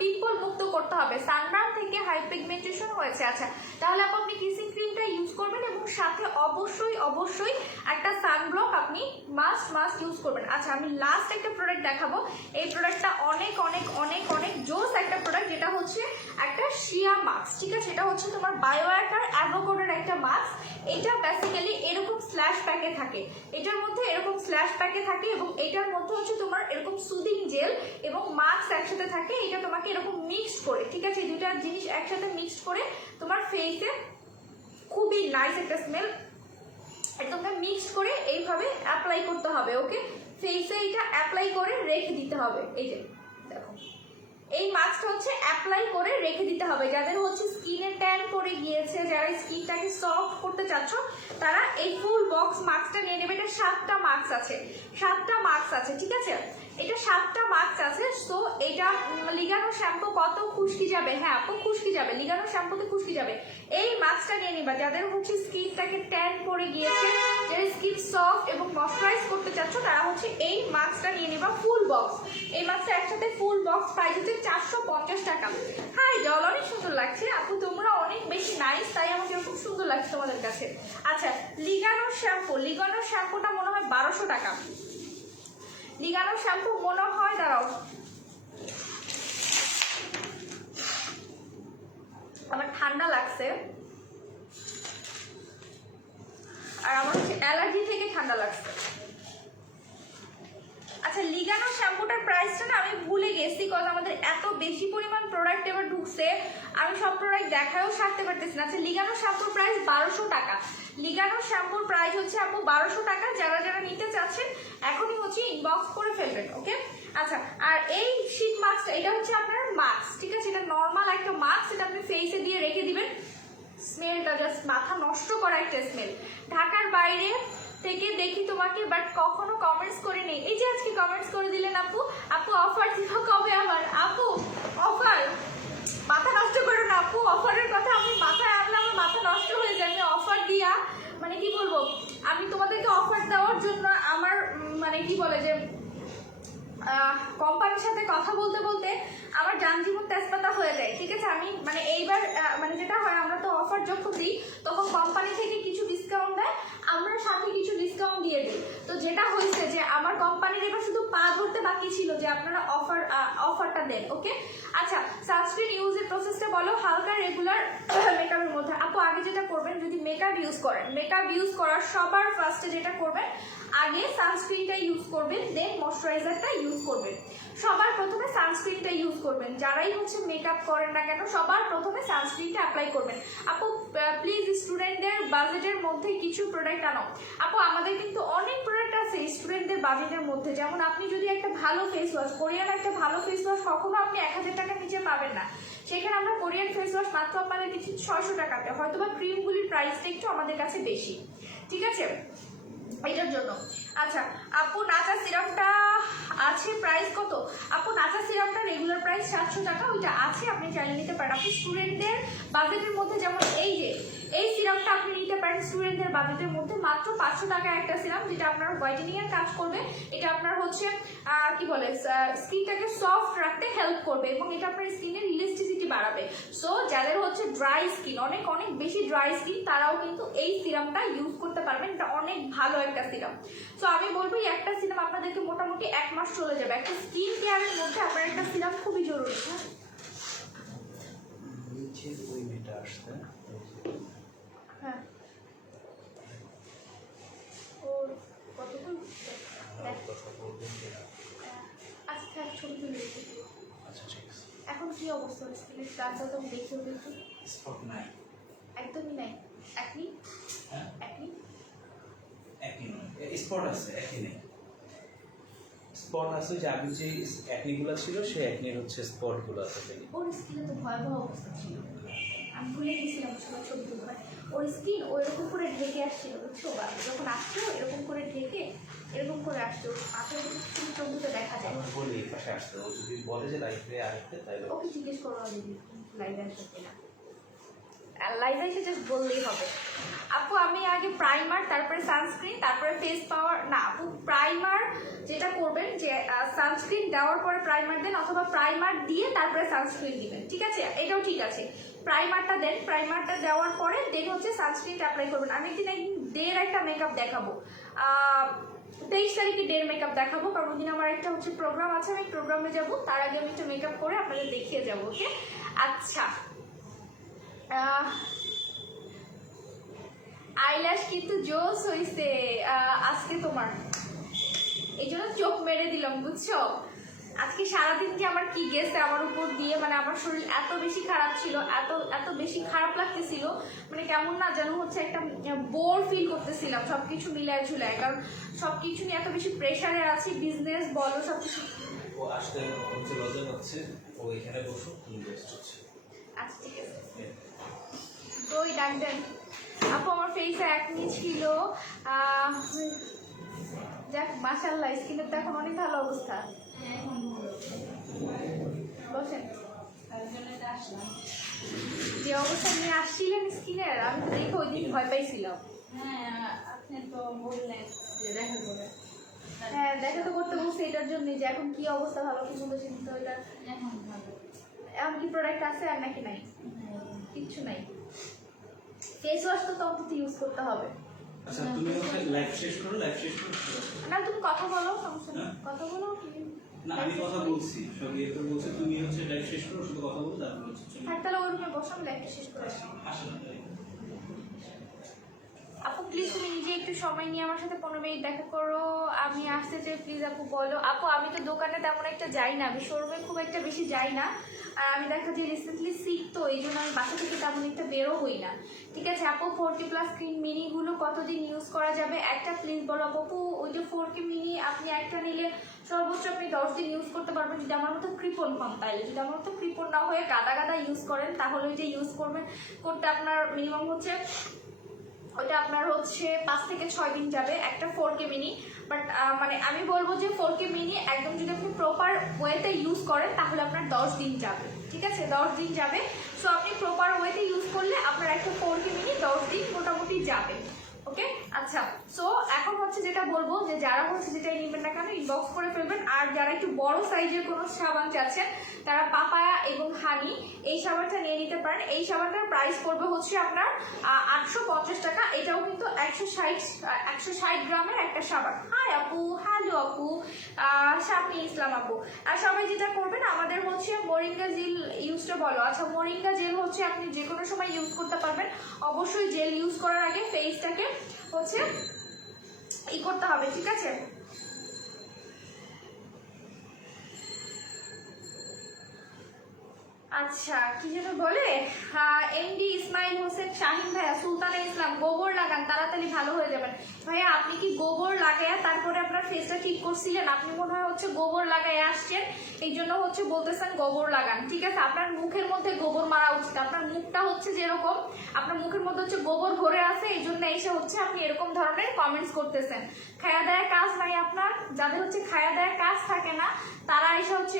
পিম্পল মুক্ত করতে হবে। সানবার্ন থেকে হাই পিগমেন্টেশন হয়েছে, আচ্ছা তাহলে আপনি কিসিং ক্রিমটা ইউজ করবেন এবং সাথে অবশ্যই একটা সানব্লক আপনি মাস্ট ইউজ করবেন। আচ্ছা আমি লাস্ট একটা প্রোডাক্ট দেখাবো। এই প্রোডাক্টটা অনেক জোস একটা প্রোডাক্ট, যেটা হচ্ছে একটা শিয়া মাস্ক, ঠিক আছে। এটা হচ্ছে তোমার বায়োয়াকার অ্যাভোকাডোর একটা মাস্ক। এটা বেসিক্যালি এরকম স্ল্যাশ প্যাকে থাকে, এটার মধ্যে এরকম স্ল্যাশ প্যাকে থাকে এবং এটার মধ্যে হচ্ছে তোমার এরকম সুদিং জেল এবং মাস্ক একসাথে থাকে। এটা তোমাকে এরকম মিক্সড করে, ঠিক আছে, দুইটা জিনিস একসাথে মিক্সড করে ফেসে, খুবই নাইস একটা স্মেল। একদম মিক্সড করে এইভাবে অ্যাপ্লাই করতে হবে। ওকে, ফেসে এটা অ্যাপ্লাই করে রেখে দিতে হবে। এই যে দেখো, এই মাস্কটা হচ্ছে অ্যাপ্লাই করে রেখে দিতে হবে। যাদের হচ্ছে স্কিনে ট্যান পড়ে গিয়েছে, যারা স্কিনটাকে সফট করতে চাচ্ছ, তারা এই ফুল বক্স মাস্কটা নিয়ে নেবে। এটা 7টা মাস্ক আছে, 7টা মাস্ক আছে, ঠিক আছে, এটা 7টা মাস্ক আছে। সো এটা লিগানো শ্যাম্পু কত খুশকি যাবে, হ্যাঁ আপু খুশকি যাবে, লিগানো শ্যাম্পুতে খুশকি যাবে। এই মাস্কটা নিয়ে নিবা যাদের হচ্ছে স্কিনটাকে ট্যান পড়ে গিয়েছে, যারা স্কিন সফট এবং ময়শ্চারাইজ করতে চাচ্ছ, তারা হচ্ছে এই মাস্কটা নিয়ে নিবা ফুল বক্স। এই মাস্কটা একসাথে ফুল বক্স প্রাইস হচ্ছে 450 টাকা। হাই ডল, অনেক সুন্দর লাগছে আপু, তোমরা অনেক বেশি নাইস, তাই আমাকে খুব সুন্দর লাগছে তোমাদের কাছে। আচ্ছা, লিগানোর শ্যাম্পু, লিগানোর শ্যাম্পুটা মনে হয় 1200 টাকা। লিগানোর শ্যাম্পু মনে হয়, দাঁড়াও আমার ঠান্ডা লাগছে, আর আমার হচ্ছে অ্যালার্জি থেকে ঠান্ডা লাগছে। আচ্ছা, লিগানো শ্যাম্পুটার প্রাইসটা না আমি ভুলে গেছি, কারণ আমাদের এত বেশি পরিমাণ প্রোডাক্ট এবার ঢুকছে, আমি সব প্রোডাক্ট দেখায়ও সারতে পারতেছি না। আচ্ছা, লিগানো শ্যাম্পুর প্রাইস 1200 টাকা। লিগানো শ্যাম্পুর প্রাইস হচ্ছে আপু 1200 টাকা। যারা যারা নিতে চাচ্ছেন এখনই হচ্ছে ইনবক্স করে ফেলবেন। ওকে, আচ্ছা, আর এই শীট মাস্কটা, এটা হচ্ছে আপনার মাস্ক, ঠিক আছে, এটা নর্মাল একটা মাস্ক, এটা আপনি ফেসে দিয়ে রেখে দিবেন। স্মেলটা জাস্ট মাথা নষ্ট করা একটা স্মেল। ঢাকার বাইরে থেকে দেখি তোমাকে, বাট কখনো কমেন্টস করে নেই। এই যে আজকে কমেন্টস করে দিলেন আপু, আপু অফার ছিল কবে আবার? আপু অফার, মাথা নষ্ট করো না আপু, অফারের কথা আমি মাথায় আনলে আমার মাথা নষ্ট হয়ে যায়। আমি অফার দিয়া মানে কি বলবো, আমি তোমাদেরকে অফার দেওয়ার জন্য আমার মানে কি বলে যে কোম্পানির সাথে কথা বলতে বলতে আমার যানজীবন তেজপাতা হয়ে যায়, ঠিক আছে। আমি মানে এইবার মানে যেটা হয়, আমরা তো অফার যখন দিই তখন কোম্পানি থেকে কিছু ডিসকাউন্ট দেয়, আমরা সাথে কিছু ডিসকাউন্ট দিয়ে দিই। তো যেটা হয়েছে যে আমার কোম্পানির এবার শুধু পা ধরতে বাকি ছিল যে আপনারা অফারটা দেন। ওকে, আচ্ছা, সানস্ক্রিন ইউজের প্রসেসটা বলো। হালকা রেগুলার মেকআপের মধ্যে আপু আগে যেটা করবেন, যদি মেকআপ ইউজ করেন, মেকআপ ইউজ করার সবার ফার্স্টে যেটা করবেন, আগে সানস্ক্রিনটা ইউজ করবেন, দেন ময়শ্চারাইজারটা ইউজ করবেন। সবার প্রথমে সানস্ক্রিনটা ইউজ করবেন। যারাই হচ্ছে মেকআপ করেন না কেন, সবার প্রথমে সানস্ক্রিনটা অ্যাপ্লাই করবেন। আপু প্লিজ স্টুডেন্টদের বাজেটের মধ্যে কিছু প্রোডাক্ট আনো। আপু আমাদের কিন্তু অনেক প্রোডাক্ট আছে স্টুডেন্টদের বাজেটের মধ্যে। যেমন আপনি যদি একটা ভালো ফেস ওয়াশ, কোরিয়ান একটা ভালো ফেস ওয়াশ কখনো আপনি 1000 টাকার নিচে পাবেন না। সেখানে আমরা কোরিয়ান ফেস ওয়াশ মাত্র আপনাদের দিচ্ছি 600 টাকাতে। হয়তো বা ক্রিমগুলির প্রাইসটা একটু আমাদের কাছে বেশি, ঠিক আছে, এটার জন্য। আচ্ছা আপু, নাচা সিরামটা আছে প্রাইস কত? আপু নাচা সিরামটা রেগুলার প্রাইস 700 টাকা, ওইটা আছে, আপনি চাইলে নিতে পারেন। আপনি স্টুডেন্টদের বাজেটের মধ্যে, যেমন এই যে এই সিরামটা আপনি নিতে পারেন স্টুডেন্টদের বাজেটের মধ্যে, মাত্র 500 টাকা একটা সিরাম, যেটা আপনার হোয়াইটেনিং এর কাজ করবে। এটা আপনার হচ্ছে কি বলে, স্কিনটাকে সফট রাখতে হেল্প করবে, এবং এটা আপনার স্কিনের ইলাস্টিসিটি বাড়াবে। সো যাদের হচ্ছে ড্রাই স্কিন, অনেক অনেক বেশি ড্রাই স্কিন, তারাও কিন্তু এই সিরামটা ইউজ করতে পারবেন। এটা অনেক ভালো একটা সিরাম। সো আমি বলবো এই একটা সিরাম আপনাদেরকে মোটামুটি 1 মাস চলে যাবে। একটা স্কিন কেয়ারের মধ্যে আপনার একটা সিরাম খুবই জরুরি। হ্যাঁ, ওর কতক্ষণ আচ্ছা ছবি তুলে রেখেছি। এখন কি অবস্থা স্কিনের? কাজটা তো দেখতে হবে একটু। স্পট নাই, একদমই নাই। একনি একনি একই নয়, স্পট আছে, একই নেই। স্পট আছে যে আগে যে একনিগুলো ছিল, সেই একনির হচ্ছে স্পটগুলো আছে। ওর স্কিনে তো ভয়াবহ অবস্থা ছিল, আমি ভুলে গেছিলাম সবার ছবি তুলতে। ওর স্কিন ওইরকম করে ঢেকে আসছিল, বুঝছো, যখন আসছো এরকম করে ঢেকে এরকম করে আসতো, মাথায় শুধু চোখগুলো দেখা যায়। আমি বলি এই পাশে আসতে, ও যদি বলে যে লাইফে আসতে, তাহলে ওকে জিজ্ঞেস করো দিদি লাইভে আসবে কিনা। লাইভে এসে জাস্ট বললেই হবে। আপু আমি আগে প্রাইমার, তারপরে সানস্ক্রিন, তারপরে ফেস পাওয়ার। না আপু, প্রাইমার যেটা করবেন যে সানস্ক্রিন দেওয়ার পরে প্রাইমার দেন, অথবা প্রাইমার দিয়ে তারপরে সানস্ক্রিন দিবেন, ঠিক আছে, এটাও ঠিক আছে। প্রাইমারটা দেন, প্রাইমারটা দেওয়ার পরে দেন হচ্ছে সানস্ক্রিনটা অ্যাপ্লাই করবেন। আমি একদিন ডের একটা মেকআপ দেখাবো, 23 তারিখে ডের মেকআপ দেখাবো, কারণ ওদিন আমার একটা হচ্ছে প্রোগ্রাম আছে, আমি প্রোগ্রামে যাব, তার আগে আমি একটু মেকআপ করে আপনাদের দেখিয়ে যাবো। ওকে, আচ্ছা আইল্যাশ কিন্তু জোস হইছে আজকে তোমার, এই জন্য চোখ মেরে দিলাম, বুঝছো। আজকে সারাদিন যে আমার কি গেছে আমার উপর দিয়ে, মানে আমার শরীর এত বেশি খারাপ ছিল, এত এত বেশি খারাপ লাগতেছিল, মানে কেমন না যেন হচ্ছে একটা বোর ফিল করতেছিলাম সবকিছু মিলায় ঝুলায়, কারণ সবকিছু নিয়ে এত বেশি প্রেশারে আছি, বিজনেস বলো সবকিছু। ও আসতে হচ্ছে লজ্জা হচ্ছে, ও এখানে বসো, তুমি রেস্ট হচ্ছে। আচ্ছা ঠিক আছে, ওই ডাক দেন। আপু আমার ফেসে একনি ছিল, যাক মাশাআল্লাহ, স্কিনের তো এখন অনেক ভালো অবস্থা। বসেন। যে অবস্থা নিয়ে আসছিলেন স্কিনের, আমি তো দেখে ওই দিন ভয় পাইছিলাম। হ্যাঁ, আপনি তো বললেন যে দেখা করে। হ্যাঁ দেখা তো করতে বলছি এটার জন্য, যে এখন কি অবস্থা, ভালো কি মন্দ চিন্তা, ওইটা এখন ভালো। এমন কি প্রোডাক্ট আছে আর নাকি নাই? কিচ্ছু নাই। ফেস ওয়াশ তো অন্তত ইউজ করতে হবে। আচ্ছা তুমি হচ্ছে লাইভ শেষ করো, লাইভ শেষ করো। না তুমি কথা বলো, সমস্যা নেই, কথা বলো। না আমি কথা বলছি, সঙ্গে তো বলছে তুমি হচ্ছে লাইভ শেষ করো, শুধু কথা বলো, তারপর হচ্ছে চলে হ্যাঁ তাহলে ওই রুমে বসো, আমি লাইভটা শেষ করে আসি। আসো না। আপু প্লিজ তুমি নিজে একটু সময় নিয়ে আমার সাথে 15 মিনিট দেখা করো, আমি আসতে চাই প্লিজ। আপু বলো। আপু আমি তো দোকানে তেমন একটা যাই না, আমি শোরুমে খুব একটা বেশি যাই না, আর আমি দেখা যায় রিসেন্টলি সিক, তো এই জন্য আমি বাসা থেকে তেমন একটা বেরো হই না। ঠিক আছে আপু, 40+ স্ক্রিন মিনিগুলো কতদিন ইউজ করা যাবে একটা প্লিজ বলো। আপু ওই যে 4K মিনি আপনি একটা নিলে সর্বোচ্চ আপনি 10 দিন ইউজ করতে পারবেন, যদি আমার মতো কৃপণ হন তাইলে। যদি আমার মতো কৃপণ না হয়ে গাদা গাদা ইউজ করেন, তাহলে ওই যে ইউজ করবেন করতে আপনার মিনিমাম হচ্ছে, ওটা আপনার হচ্ছে 5 থেকে 6 দিন যাবে একটা 4K মিনি। বাট মানে আমি বলবো যে 4K মিনি একদম যদি আপনি প্রপার ওয়েতে ইউজ করেন তাহলে আপনার 10 দিন যাবে। ঠিক আছে 10 দিন যাবে। সো আপনি প্রপার ওয়েতে ইউজ করলে আপনার একটা 4K মিনি 10 দিন মোটামুটি যাবে। ওকে আচ্ছা, সো এখন হচ্ছে যেটা বলবো যে যারা হচ্ছে যেটাই নেবেন না কেন ইনবক্স করে ফেলবেন, আর যারা একটু বড় সাইজের কোনো সাবান চাচ্ছেন তারা পাপায়া এবং হানি এই সাবানটা নিয়ে নিতে পারেন। এই সাবানটার প্রাইস পড়বে হচ্ছে আপনার 850 টাকা। এটাও কিন্তু 160 গ্রামের একটা সাবান। হাই আপু, হ্যালো আপু, শামি ইসলাম আপু। আর সবাই যেটা করবেন আমাদের হচ্ছে মোরিঙ্গা জেল ইউজটা বলো। আচ্ছা মোরিঙ্গা জেল হচ্ছে আপনি যে কোনো সময় ইউজ করতে পারবেন, অবশ্যই জেল ইউজ করার আগে ফেসটাকে হচ্ছে ই করতে হবে। ঠিক আছে আচ্ছা কি যেন বলে, এমডি ইসমাইল হোসেন শাহিন ভাইয়া, সুলতানা ইসলাম, গোবর লাগান তাড়াতাড়ি ভালো হয়ে যাবেন। ভাইয়া আপনি কি গোবর লাগাইয়া তারপরে আপনার ফেসটা ঠিক করছিলেন? আপনি মনে হয় হচ্ছে গোবর লাগাই আসছেন, এই জন্য হচ্ছে বলতেছেন গোবর লাগান। ঠিক আছে আপনার মুখের মধ্যে গোবর মারা উচিত, আপনার মুখটা হচ্ছে যেরকম আপনার মুখের মধ্যে হচ্ছে গোবর ভরে আছে, এই জন্য এসে হচ্ছে আপনি এরকম ধরনের কমেন্টস করতেছেন। খায়া দেয়া কাজ নাই আপনার, যাদের হচ্ছে খায়া দেয়া কাজ থাকে না তারা এসে হচ্ছে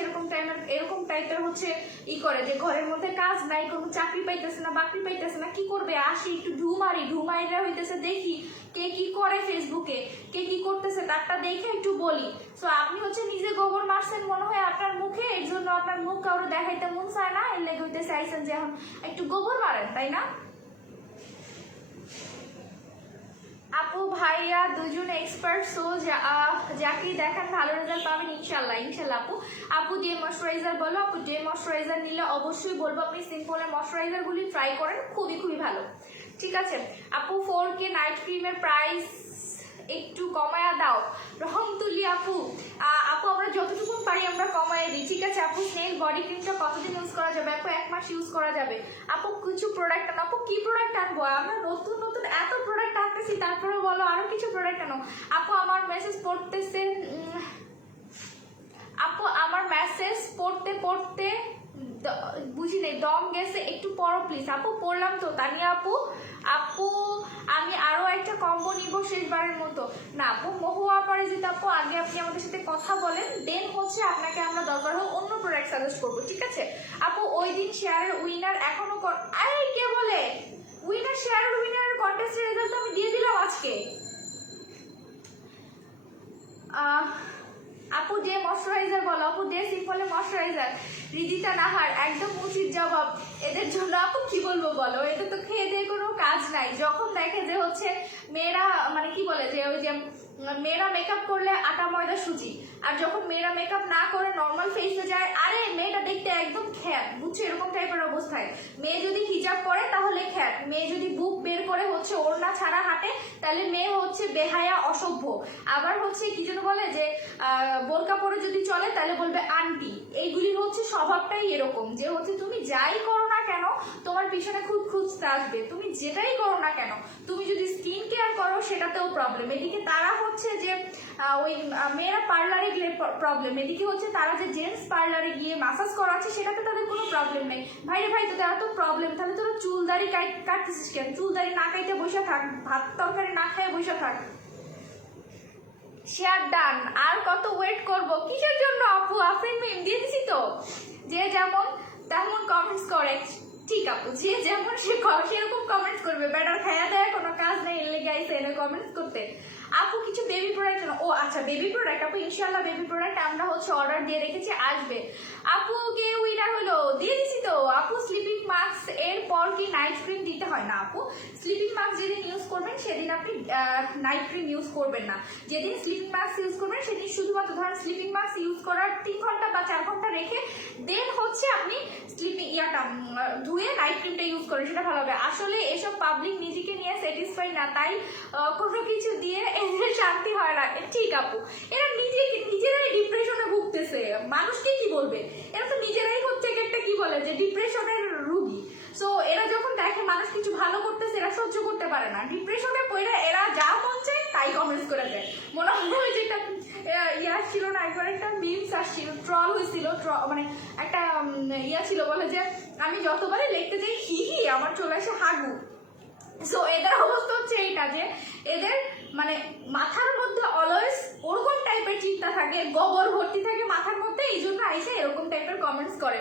এরকম টাইপের হচ্ছে ই করে, যে ঘরের মধ্যে কাজ নাই, কোনো চাকরি পাইতেছে না, বাকরি পাইতেছে না, কি করবে, আসি একটু ঢুমাইরা হইতেছে, দেখি কে কি করে ফেসবুকে, কে কি করতেছে তারটা দেখে একটু বলি। সো আপনি হচ্ছে নিজে গোবর মারছেন মনে হয় আপনার মুখে, এর জন্য আপনার মুখ কাউরে দেখাইতে মন চায় না, এর লেগে হইতেছে আইসেন যে এখন একটু গোবর মারেন, তাই না? আপু ভাইয়া দুজন এক্সপার্ট, সো যাকেই দেখান ভালো রেজাল্ট পাবেন ইনশাল্লাহ। ইনশাল্লাহ আপু। আপু ডে ময়শ্চারাইজার বলো। আপু ডে ময়শ্চারাইজার নিলে অবশ্যই বলবো আপনি সিম্পলের ময়শ্চারাইজারগুলি ট্রাই করেন, খুবই ভালো। ঠিক আছে আপু 4K নাইট ক্রিমের প্রাইস একটু কমায়া দাও। রহমতুল্লি আপু, আপু আমরা যতটুকু পারি আমরা কমায় দিই। ঠিক আছে আপু স্নেল বডি ক্রিমটা কতদিন ইউজ করা যাবে? আপু 1 মাস ইউজ করা যাবে। আপু কিছু প্রোডাক্ট আনো। আপু কি প্রোডাক্ট আনবো? আমরা নতুন এত প্রোডাক্ট আনতেছি, তারপরে বলো আরো কিছু প্রোডাক্ট আনো। আপু আমার মেসেজ পড়তেছেন, আপু আমার মেসেজ পড়তে বুঝি নেই, দম গেছে, একটু পড়ো প্লিজ। আপু পড়লাম তো তানিয়া আপু। আপু আমি আরো একটা কম্বো নিব শেষবারের মতো। না আপু মহুয়া পারে যেতে আপু, আগে আপনি আমাদের সাথে কথা বলেন, দেন হচ্ছে আপনাকে আমরা দরকার হোক অন্য প্রোডাক্ট সাজেস্ট করবো। ঠিক আছে আপু ওই দিন শেয়ারের উইনার এখনো কে বলে উইনার, শেয়ারের উইনারের কন্টেস্টের রেজাল্ট আমি দিয়ে দিলাম আজকে। আপু ডে ময়শ্চারাইজার বলো। আপু ডে সিম্পলে ময়শ্চারাইজার। রিদিতা নাহার একদম উচিত জবাব এদের জন্য। আপু কি বলবো বলো, এদের তো খেয়ে দিয়ে কোনো কাজ নাই। যখন দেখে যে হচ্ছে মেয়েরা মানে কি বলে যে ওই যে মেয়েরা মেকআপ করলে আটা ময়দা সুজি, আর যখন মেয়েরা মেকআপ না করে নর্মাল ফেসে যায়, আরে মেয়েটা দেখতে একদম খ্যাট, বুঝছো, এরকম টাইপের অবস্থায়। মেয়ে যদি হিজাব পরে তাহলে খ্যাট, মেয়ে যদি বুক বের করে হচ্ছে ওড়না ছাড়া হাঁটে তাহলে মেয়ে হচ্ছে বেহায়া অসভ্য। আবার হচ্ছে কি যেন বলে যে বোরকা পরে যদি চলে তাহলে বলবে আন্টি। এইগুলি হচ্ছে স্বভাবটাই এরকম যে হচ্ছে তুমি যাই করো না কেন তোমার পিছনে খুব খুঁজতে আসবে, তুমি যেটাই করো না কেন। তুমি যদি স্কিন কেয়ার করো সেটাতেও প্রবলেম, এদিকে তারা হচ্ছে যে ওই মেয়েরা পার্লারে গেলে প্রবলেম, এদিকে হচ্ছে তারা যে জেন্টস পার্লারে গিয়ে মাসাজ করাচ্ছে সেটাতে তাদের কোনো প্রবলেম নেই। ভাই রে ভাই, তোদের এত প্রবলেম, তাহলে তোরা চুল দাড়ি কাটতেছিস কেন? চুল দাড়ি না কাইতে বসে থাক, ভাত তরকারি না খেয়ে বসে থাক। শেয়ার ডান, আর কত ওয়েট করব? কিসের জন্য আপু? আফরিন মিম দিয়ে দিছি তো। যে যেমন তেমন কমেন্টস করে, ঠিক আপু, যে যেমন সে সেরকম কমেন্টস করবে। বেটার খায়া দেয় কোনো কাজ নেই, এলে গাইছে এনে কমেন্টস করতে। আপু কিছু বেবি প্রোডাক্ট, ও আচ্ছা বেবি প্রোডাক্ট আপু, ইনশাল্লাহ বেবি প্রোডাক্ট আমরা হচ্ছে অর্ডার দিয়ে রেখেছি, আসবে। আপু কে উইনার হলো? দিয়ে দিছি তো আপু। স্লিপিং মাস্ক এর পর কি নাইট ক্রিম দিতে হয়? না আপু, স্লিপিং মাস্ক যেদিন ইউজ করবেন সেদিন আপনি নাইট ক্রিম ইউজ করবেন না। যেদিন স্লিপিং মাস্ক ইউজ করবেন সেদিন শুধুমাত্র ধরেন স্লিপিং মাস্ক ইউজ করার 3 ঘন্টা বা 4 ঘন্টা রেখে দেন হচ্ছে আপনি স্লিপিং ধুয়ে নাইট ক্রিমটা ইউজ করেন, সেটা ভালো হবে। আসলে এসব পাবলিক নিজেকে নিয়ে স্যাটিসফাই না, তাই কোনো কিছু দিয়ে এদের শান্তি হয় না। ঠিক আপু, এরা নিজেরাই ডিপ্রেশনে ভুগতেছে, মানুষকে কি বলবে? এরা তো নিজেরাই হচ্ছে একটা কি বলে যে ডিপ্রেশনের রুগী। সো এরা যখন দেখে মানুষ কিছু ভালো করতেছে এরা সহ্য করতে পারে না, ডিপ্রেশনে পড়ে এরা যা মন চায় তাই কমেন্টস করে দেয়। মনে হয় যে একটা ইয়া ছিল না, একবার একটা মিমস আসছিল, ট্রল হয়েছিল, মানে একটা ইয়া ছিল, বলে যে আমি যতবারই লিখতে যাই হি হি আমার চলে আসে হাগু। সো এদের অবস্থা হচ্ছে এইটা যে এদের মানে মাথার মধ্যে অলওয়েজ ওরকম টাইপের চিন্তা থাকে, গোবর ভর্তি থাকে মাথার মধ্যে, এই জন্য আইসে এরকম টাইপের কমেন্টস করে।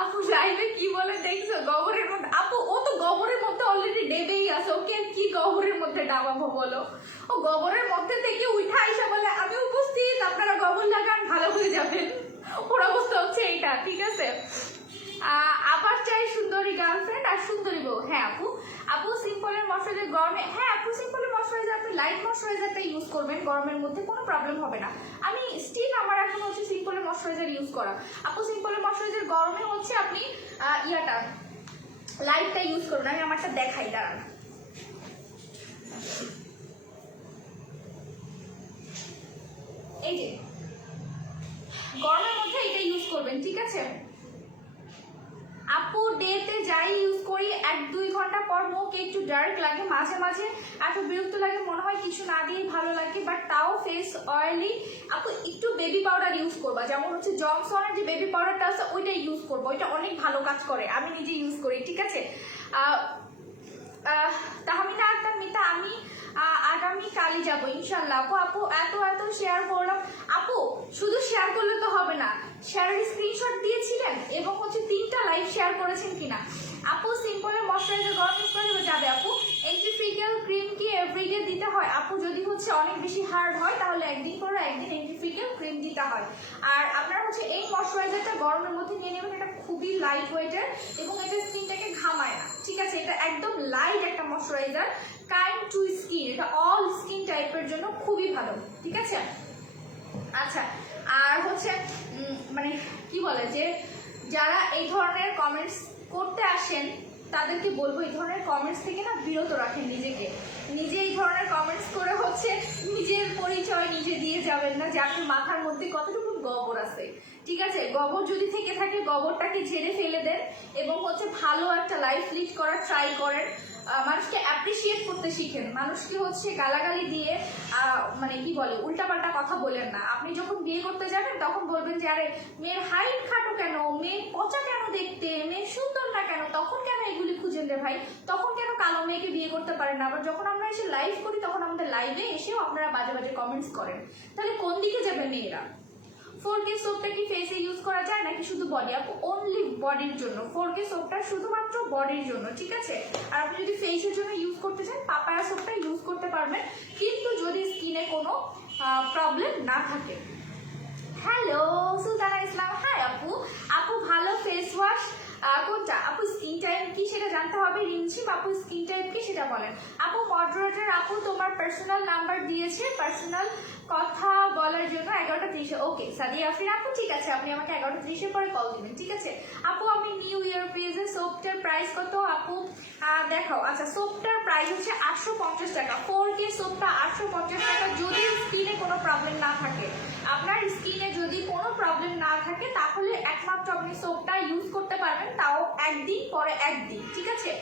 আপু লাইভে কি বলে দেখছো? গোবরের মধ্যে, আপু ও তো গোবরের মধ্যে অলরেডি ডেবেই আছে, ওকে কি গোবরের মধ্যে ডাবাবো বলো? ও গোবরের মধ্যে থেকে উঠা আইসা বলে আমি উপস্থিত, আপনারা গোবর লাগান ভালো হয়ে যাবেন। ওর অবস্থা হচ্ছে এইটা, ঠিক আছে? আবার চাই সুন্দরী গার্লফ্রেন্ড আর সুন্দরী বউ। হ্যাঁ আপু, আপু সিম্পলের ময়শ্চারাইজার গরমে, হ্যাঁ আপু সিম্পলের ময়শ্চারাইজার আপনি লাইট ময়শ্চারাইজারটা ইউজ করবেন, গরমের মধ্যে কোনো প্রবলেম হবে না। আমি স্টিল আমার এখন হচ্ছে সিম্পলের ময়শ্চারাইজার ইউজ করা। আপু সিম্পলের ময়শ্চারাইজার গরমে হচ্ছে আপনি ইয়াটা লাইটটা ইউজ করবেন। আমি আমারটা দেখাই, দাঁড়ান। এই যে গরমের মধ্যে এটা ইউজ করবেন, ঠিক আছে আপু? ডেতে যাই ইউজ করি 1-2 ঘন্টা পর মুখ একটু ডার্ক লাগে, মাঝে মাঝে এত বিরক্ত লাগে, মনে হয় কিছু না দিয়েই ভালো লাগে, বাট তাও ফেস অয়েলি। আপু একটু বেবি পাউডার ইউজ করবা, যেমন হচ্ছে জনসনের যে বেবি পাউডারটা আছে ওইটা ইউজ করবো, ওইটা অনেক ভালো কাজ করে, আমি নিজে ইউজ করি, ঠিক আছে? তাহমিনা আক্তার মিতা, আমি আগামী কালই যাবো ইনশাল্লাহ। আপু আপু এত শেয়ার করলাম। আপু শুধু শেয়ার করলে তো হবে না, শেয়ারের স্ক্রিনশট দিয়েছিলেন এবং হচ্ছে 3টা লাইভ শেয়ার করেছেন কিনা। আপু সিম্পলের ময়শ্চারাইজার গরম ইউজ করে যাবে আপু? এন্টিফিকেল ক্রিম কি এভরিডে দিতে হয়? আপু যদি হচ্ছে অনেক বেশি হার্ড হয় তাহলে একদিন পরে একদিন এন্টিফিকেল ক্রিম দিতে হয়। আর আপনারা হচ্ছে এই ময়শ্চারাইজারটা গরমের মধ্যে নিয়ে নেবেন, এটা খুবই লাইট ওয়েটের এবং এটা স্কিনটাকে ঘামায় না, ঠিক আছে? এটা একদম লাইট একটা ময়শ্চারাইজার, কাইন্ড টু স্কিন, এটা অল স্কিন টাইপের জন্য খুবই ভালো, ঠিক আছে? আচ্ছা, আর হচ্ছে মানে কি বলে যে যারা এই ধরনের কমেন্টস করতে আসেন তাদেরকে বলবো এই ধরনের কমেন্টস থেকে না বিরত রাখেন নিজেকে। নিজে এই ধরনের কমেন্টস করে হচ্ছে নিজের পরিচয় নিজে দিয়ে যাবেন না যে আপনার মাথার মধ্যে কতটুকু গোবর আছে, ঠিক আছে? গোবর যদি থেকে থাকে গোবরটাকে ঝেড়ে ফেলে দেন এবং হচ্ছে ভালো একটা লাইফ লিড করার ট্রাই করেন। মানুষকে অ্যাপ্রিসিয়েট করতে শিখেন, মানুষকে হচ্ছে গালাগালি দিয়ে মানে কি বলে উল্টাপাল্টা কথা বলেন না। আপনি যখন বিয়ে করতে যাবেন তখন বলবেন যে আরে মেয়ের হাইট খাটো কেন, মেয়ে পচা কেন দেখতে, মেয়ে সুন্দর না কেন, তখন কেন এগুলি খুঁজেন রে ভাই? তখন কেন কালো মেয়েকে বিয়ে করতে পারেন না? আবার যখন আমরা এসে লাইভ করি তখন আমাদের লাইভে এসেও আপনারা বাজে বাজে কমেন্টস করেন, তাহলে কোন দিকে যাবেন মেয়েরা? 4K সোপটা কি ফেসে ইউজ করা যায় নাকি শুধু বডি? আপু অনলি বডির জন্য, 4K সোপটা শুধুমাত্র বডির জন্য, ঠিক আছে? আর আপনি যদি ফেসের জন্য ইউজ করতে চান পাপায়া সোপটা ইউজ করতে পারবেন, কিন্তু যদি স্কিনে কোনো প্রবলেম না থাকে। হ্যালো সুলতানা ইসলাম, হাই আপু। আপু ভালো ফেস ওয়াশ কোনটা? আপু স্কিন টাইম কি সেটা জানতে হবে। রিমঝিম আপু স্কিন টাইপ কি সেটা বলেন। আপু মডারেটর আপু তোমার পার্সোনাল নাম্বার দিয়েছে পার্সোনাল কথা বলার জন্য 11:30-এ। ওকে সাদিয়া আফরিন আপু ঠিক আছে, আপনি আমাকে 11:30-এর পরে কল দিবেন, ঠিক আছে। আপু আমি নিউ ইয়ার প্রিজে সোপটার প্রাইস কত আপু দেখাও। আচ্ছা সোপটার প্রাইস হচ্ছে 850 টাকা। 4K সোপটা 850 টাকা। যদি স্কিনে কোনো প্রবলেম না থাকে, আপনার স্কিনে যদি কোনো প্রবলেম না থাকে তাহলে একমাত্র আপনি সোপটা ইউজ করতে পারবেন, তাও একদিন পরে একদিন, ঠিক আছে।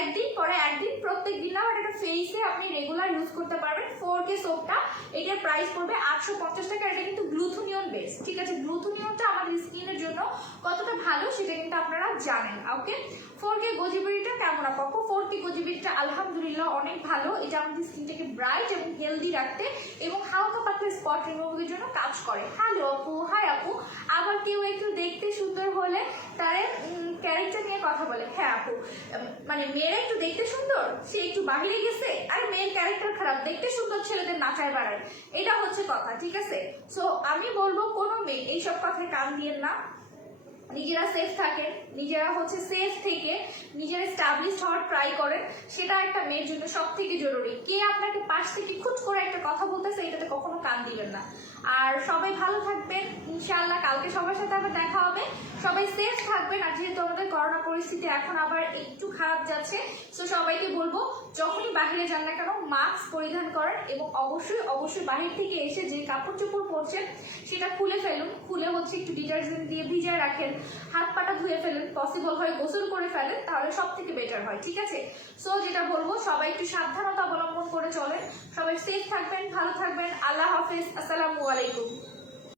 একদিন পরে একদিন, প্রত্যেক দিন না, এটা ফেসে আপনি রেগুলার ইউজ করতে পারবেন। 4K সোপটা এটার প্রাইস পড়বে 850 টাকা। এটা কিন্তু গ্লুথোনিয়ন বেস, ঠিক আছে। গ্লুথোনিয়নটা আমাদের স্কিনের জন্য কতটা ভালো সেটা কিন্তু আপনারা জানেন। ওকে 4K গোজিবেরিটা কেমন আপু? 4K গোজিবেরিটা আলহামদুলিল্লাহ অনেক ভালো। এটা আমাদের স্কিনটাকে ব্রাইট এবং হেলদি রাখতে এবং হালকা পাতলা স্পট রিমুভের জন্য কাজ করে। হ্যালো আপু, হাই আপু। আবার কেউ একটু দেখতে সুন্দর হলে তারে ক্যারেক্টার নিয়ে কথা বলে। হ্যাঁ আপু, মানে মেয়েরা একটু দেখতে সুন্দর, সে একটু বাহিরে গেছে, আর মেয়ের ক্যারেক্টার খারাপ, দেখতে সুন্দর ছেলেদের নাচায় বাড়ায়, এটা হচ্ছে কথা, ঠিক আছে। সো আমি বলবো কোনো মেয়ে এইসব কথায় কান দিয়েন না। নিজেরা সেফ থাকেন, নিজেরা হচ্ছে সেফ থেকে নিজেরা এস্টাবলিশড হওয়ার ট্রাই করেন, সেটা একটা মেয়ের জন্য সব থেকে জরুরি। কে আপনাকে পাশ থেকে খুট করে একটা কথা বলতেছে এটাতে কখনো কান দিবেন না। আর সবাই ভালো থাকবেন ইনশাআল্লাহ, কালকে সবার সাথে আবার দেখা হবে। সবাই সেফ থাকবেন। আর যেহেতু আমাদের করোনা পরিস্থিতি এখন আবার একটু খারাপ যাচ্ছে, সো সবাইকে বলবো যখনই বাইরে যান না কেন মাস্ক পরিধান করেন এবং অবশ্যই অবশ্যই বাহির থেকে এসে যে কাপড় চোপড় পরছেন সেটা খুলে ফেলুন, খুলে হচ্ছে একটু ডিটারজেন্ট দিয়ে ভিজায় রাখেন, হাত পাটা ধুয়ে ফেলুন, পসিবল হয় গোসল করে ফেলেন, তাহলে সব থেকে বেটার হয়, ঠিক আছে। সো যেটা বলবো সবাই একটু সাবধানতা অবলম্বন করে চলেন। সবাই সেফ থাকবেন, ভালো থাকবেন। আল্লাহ হাফেজ, আসসালামু আলাইকুম।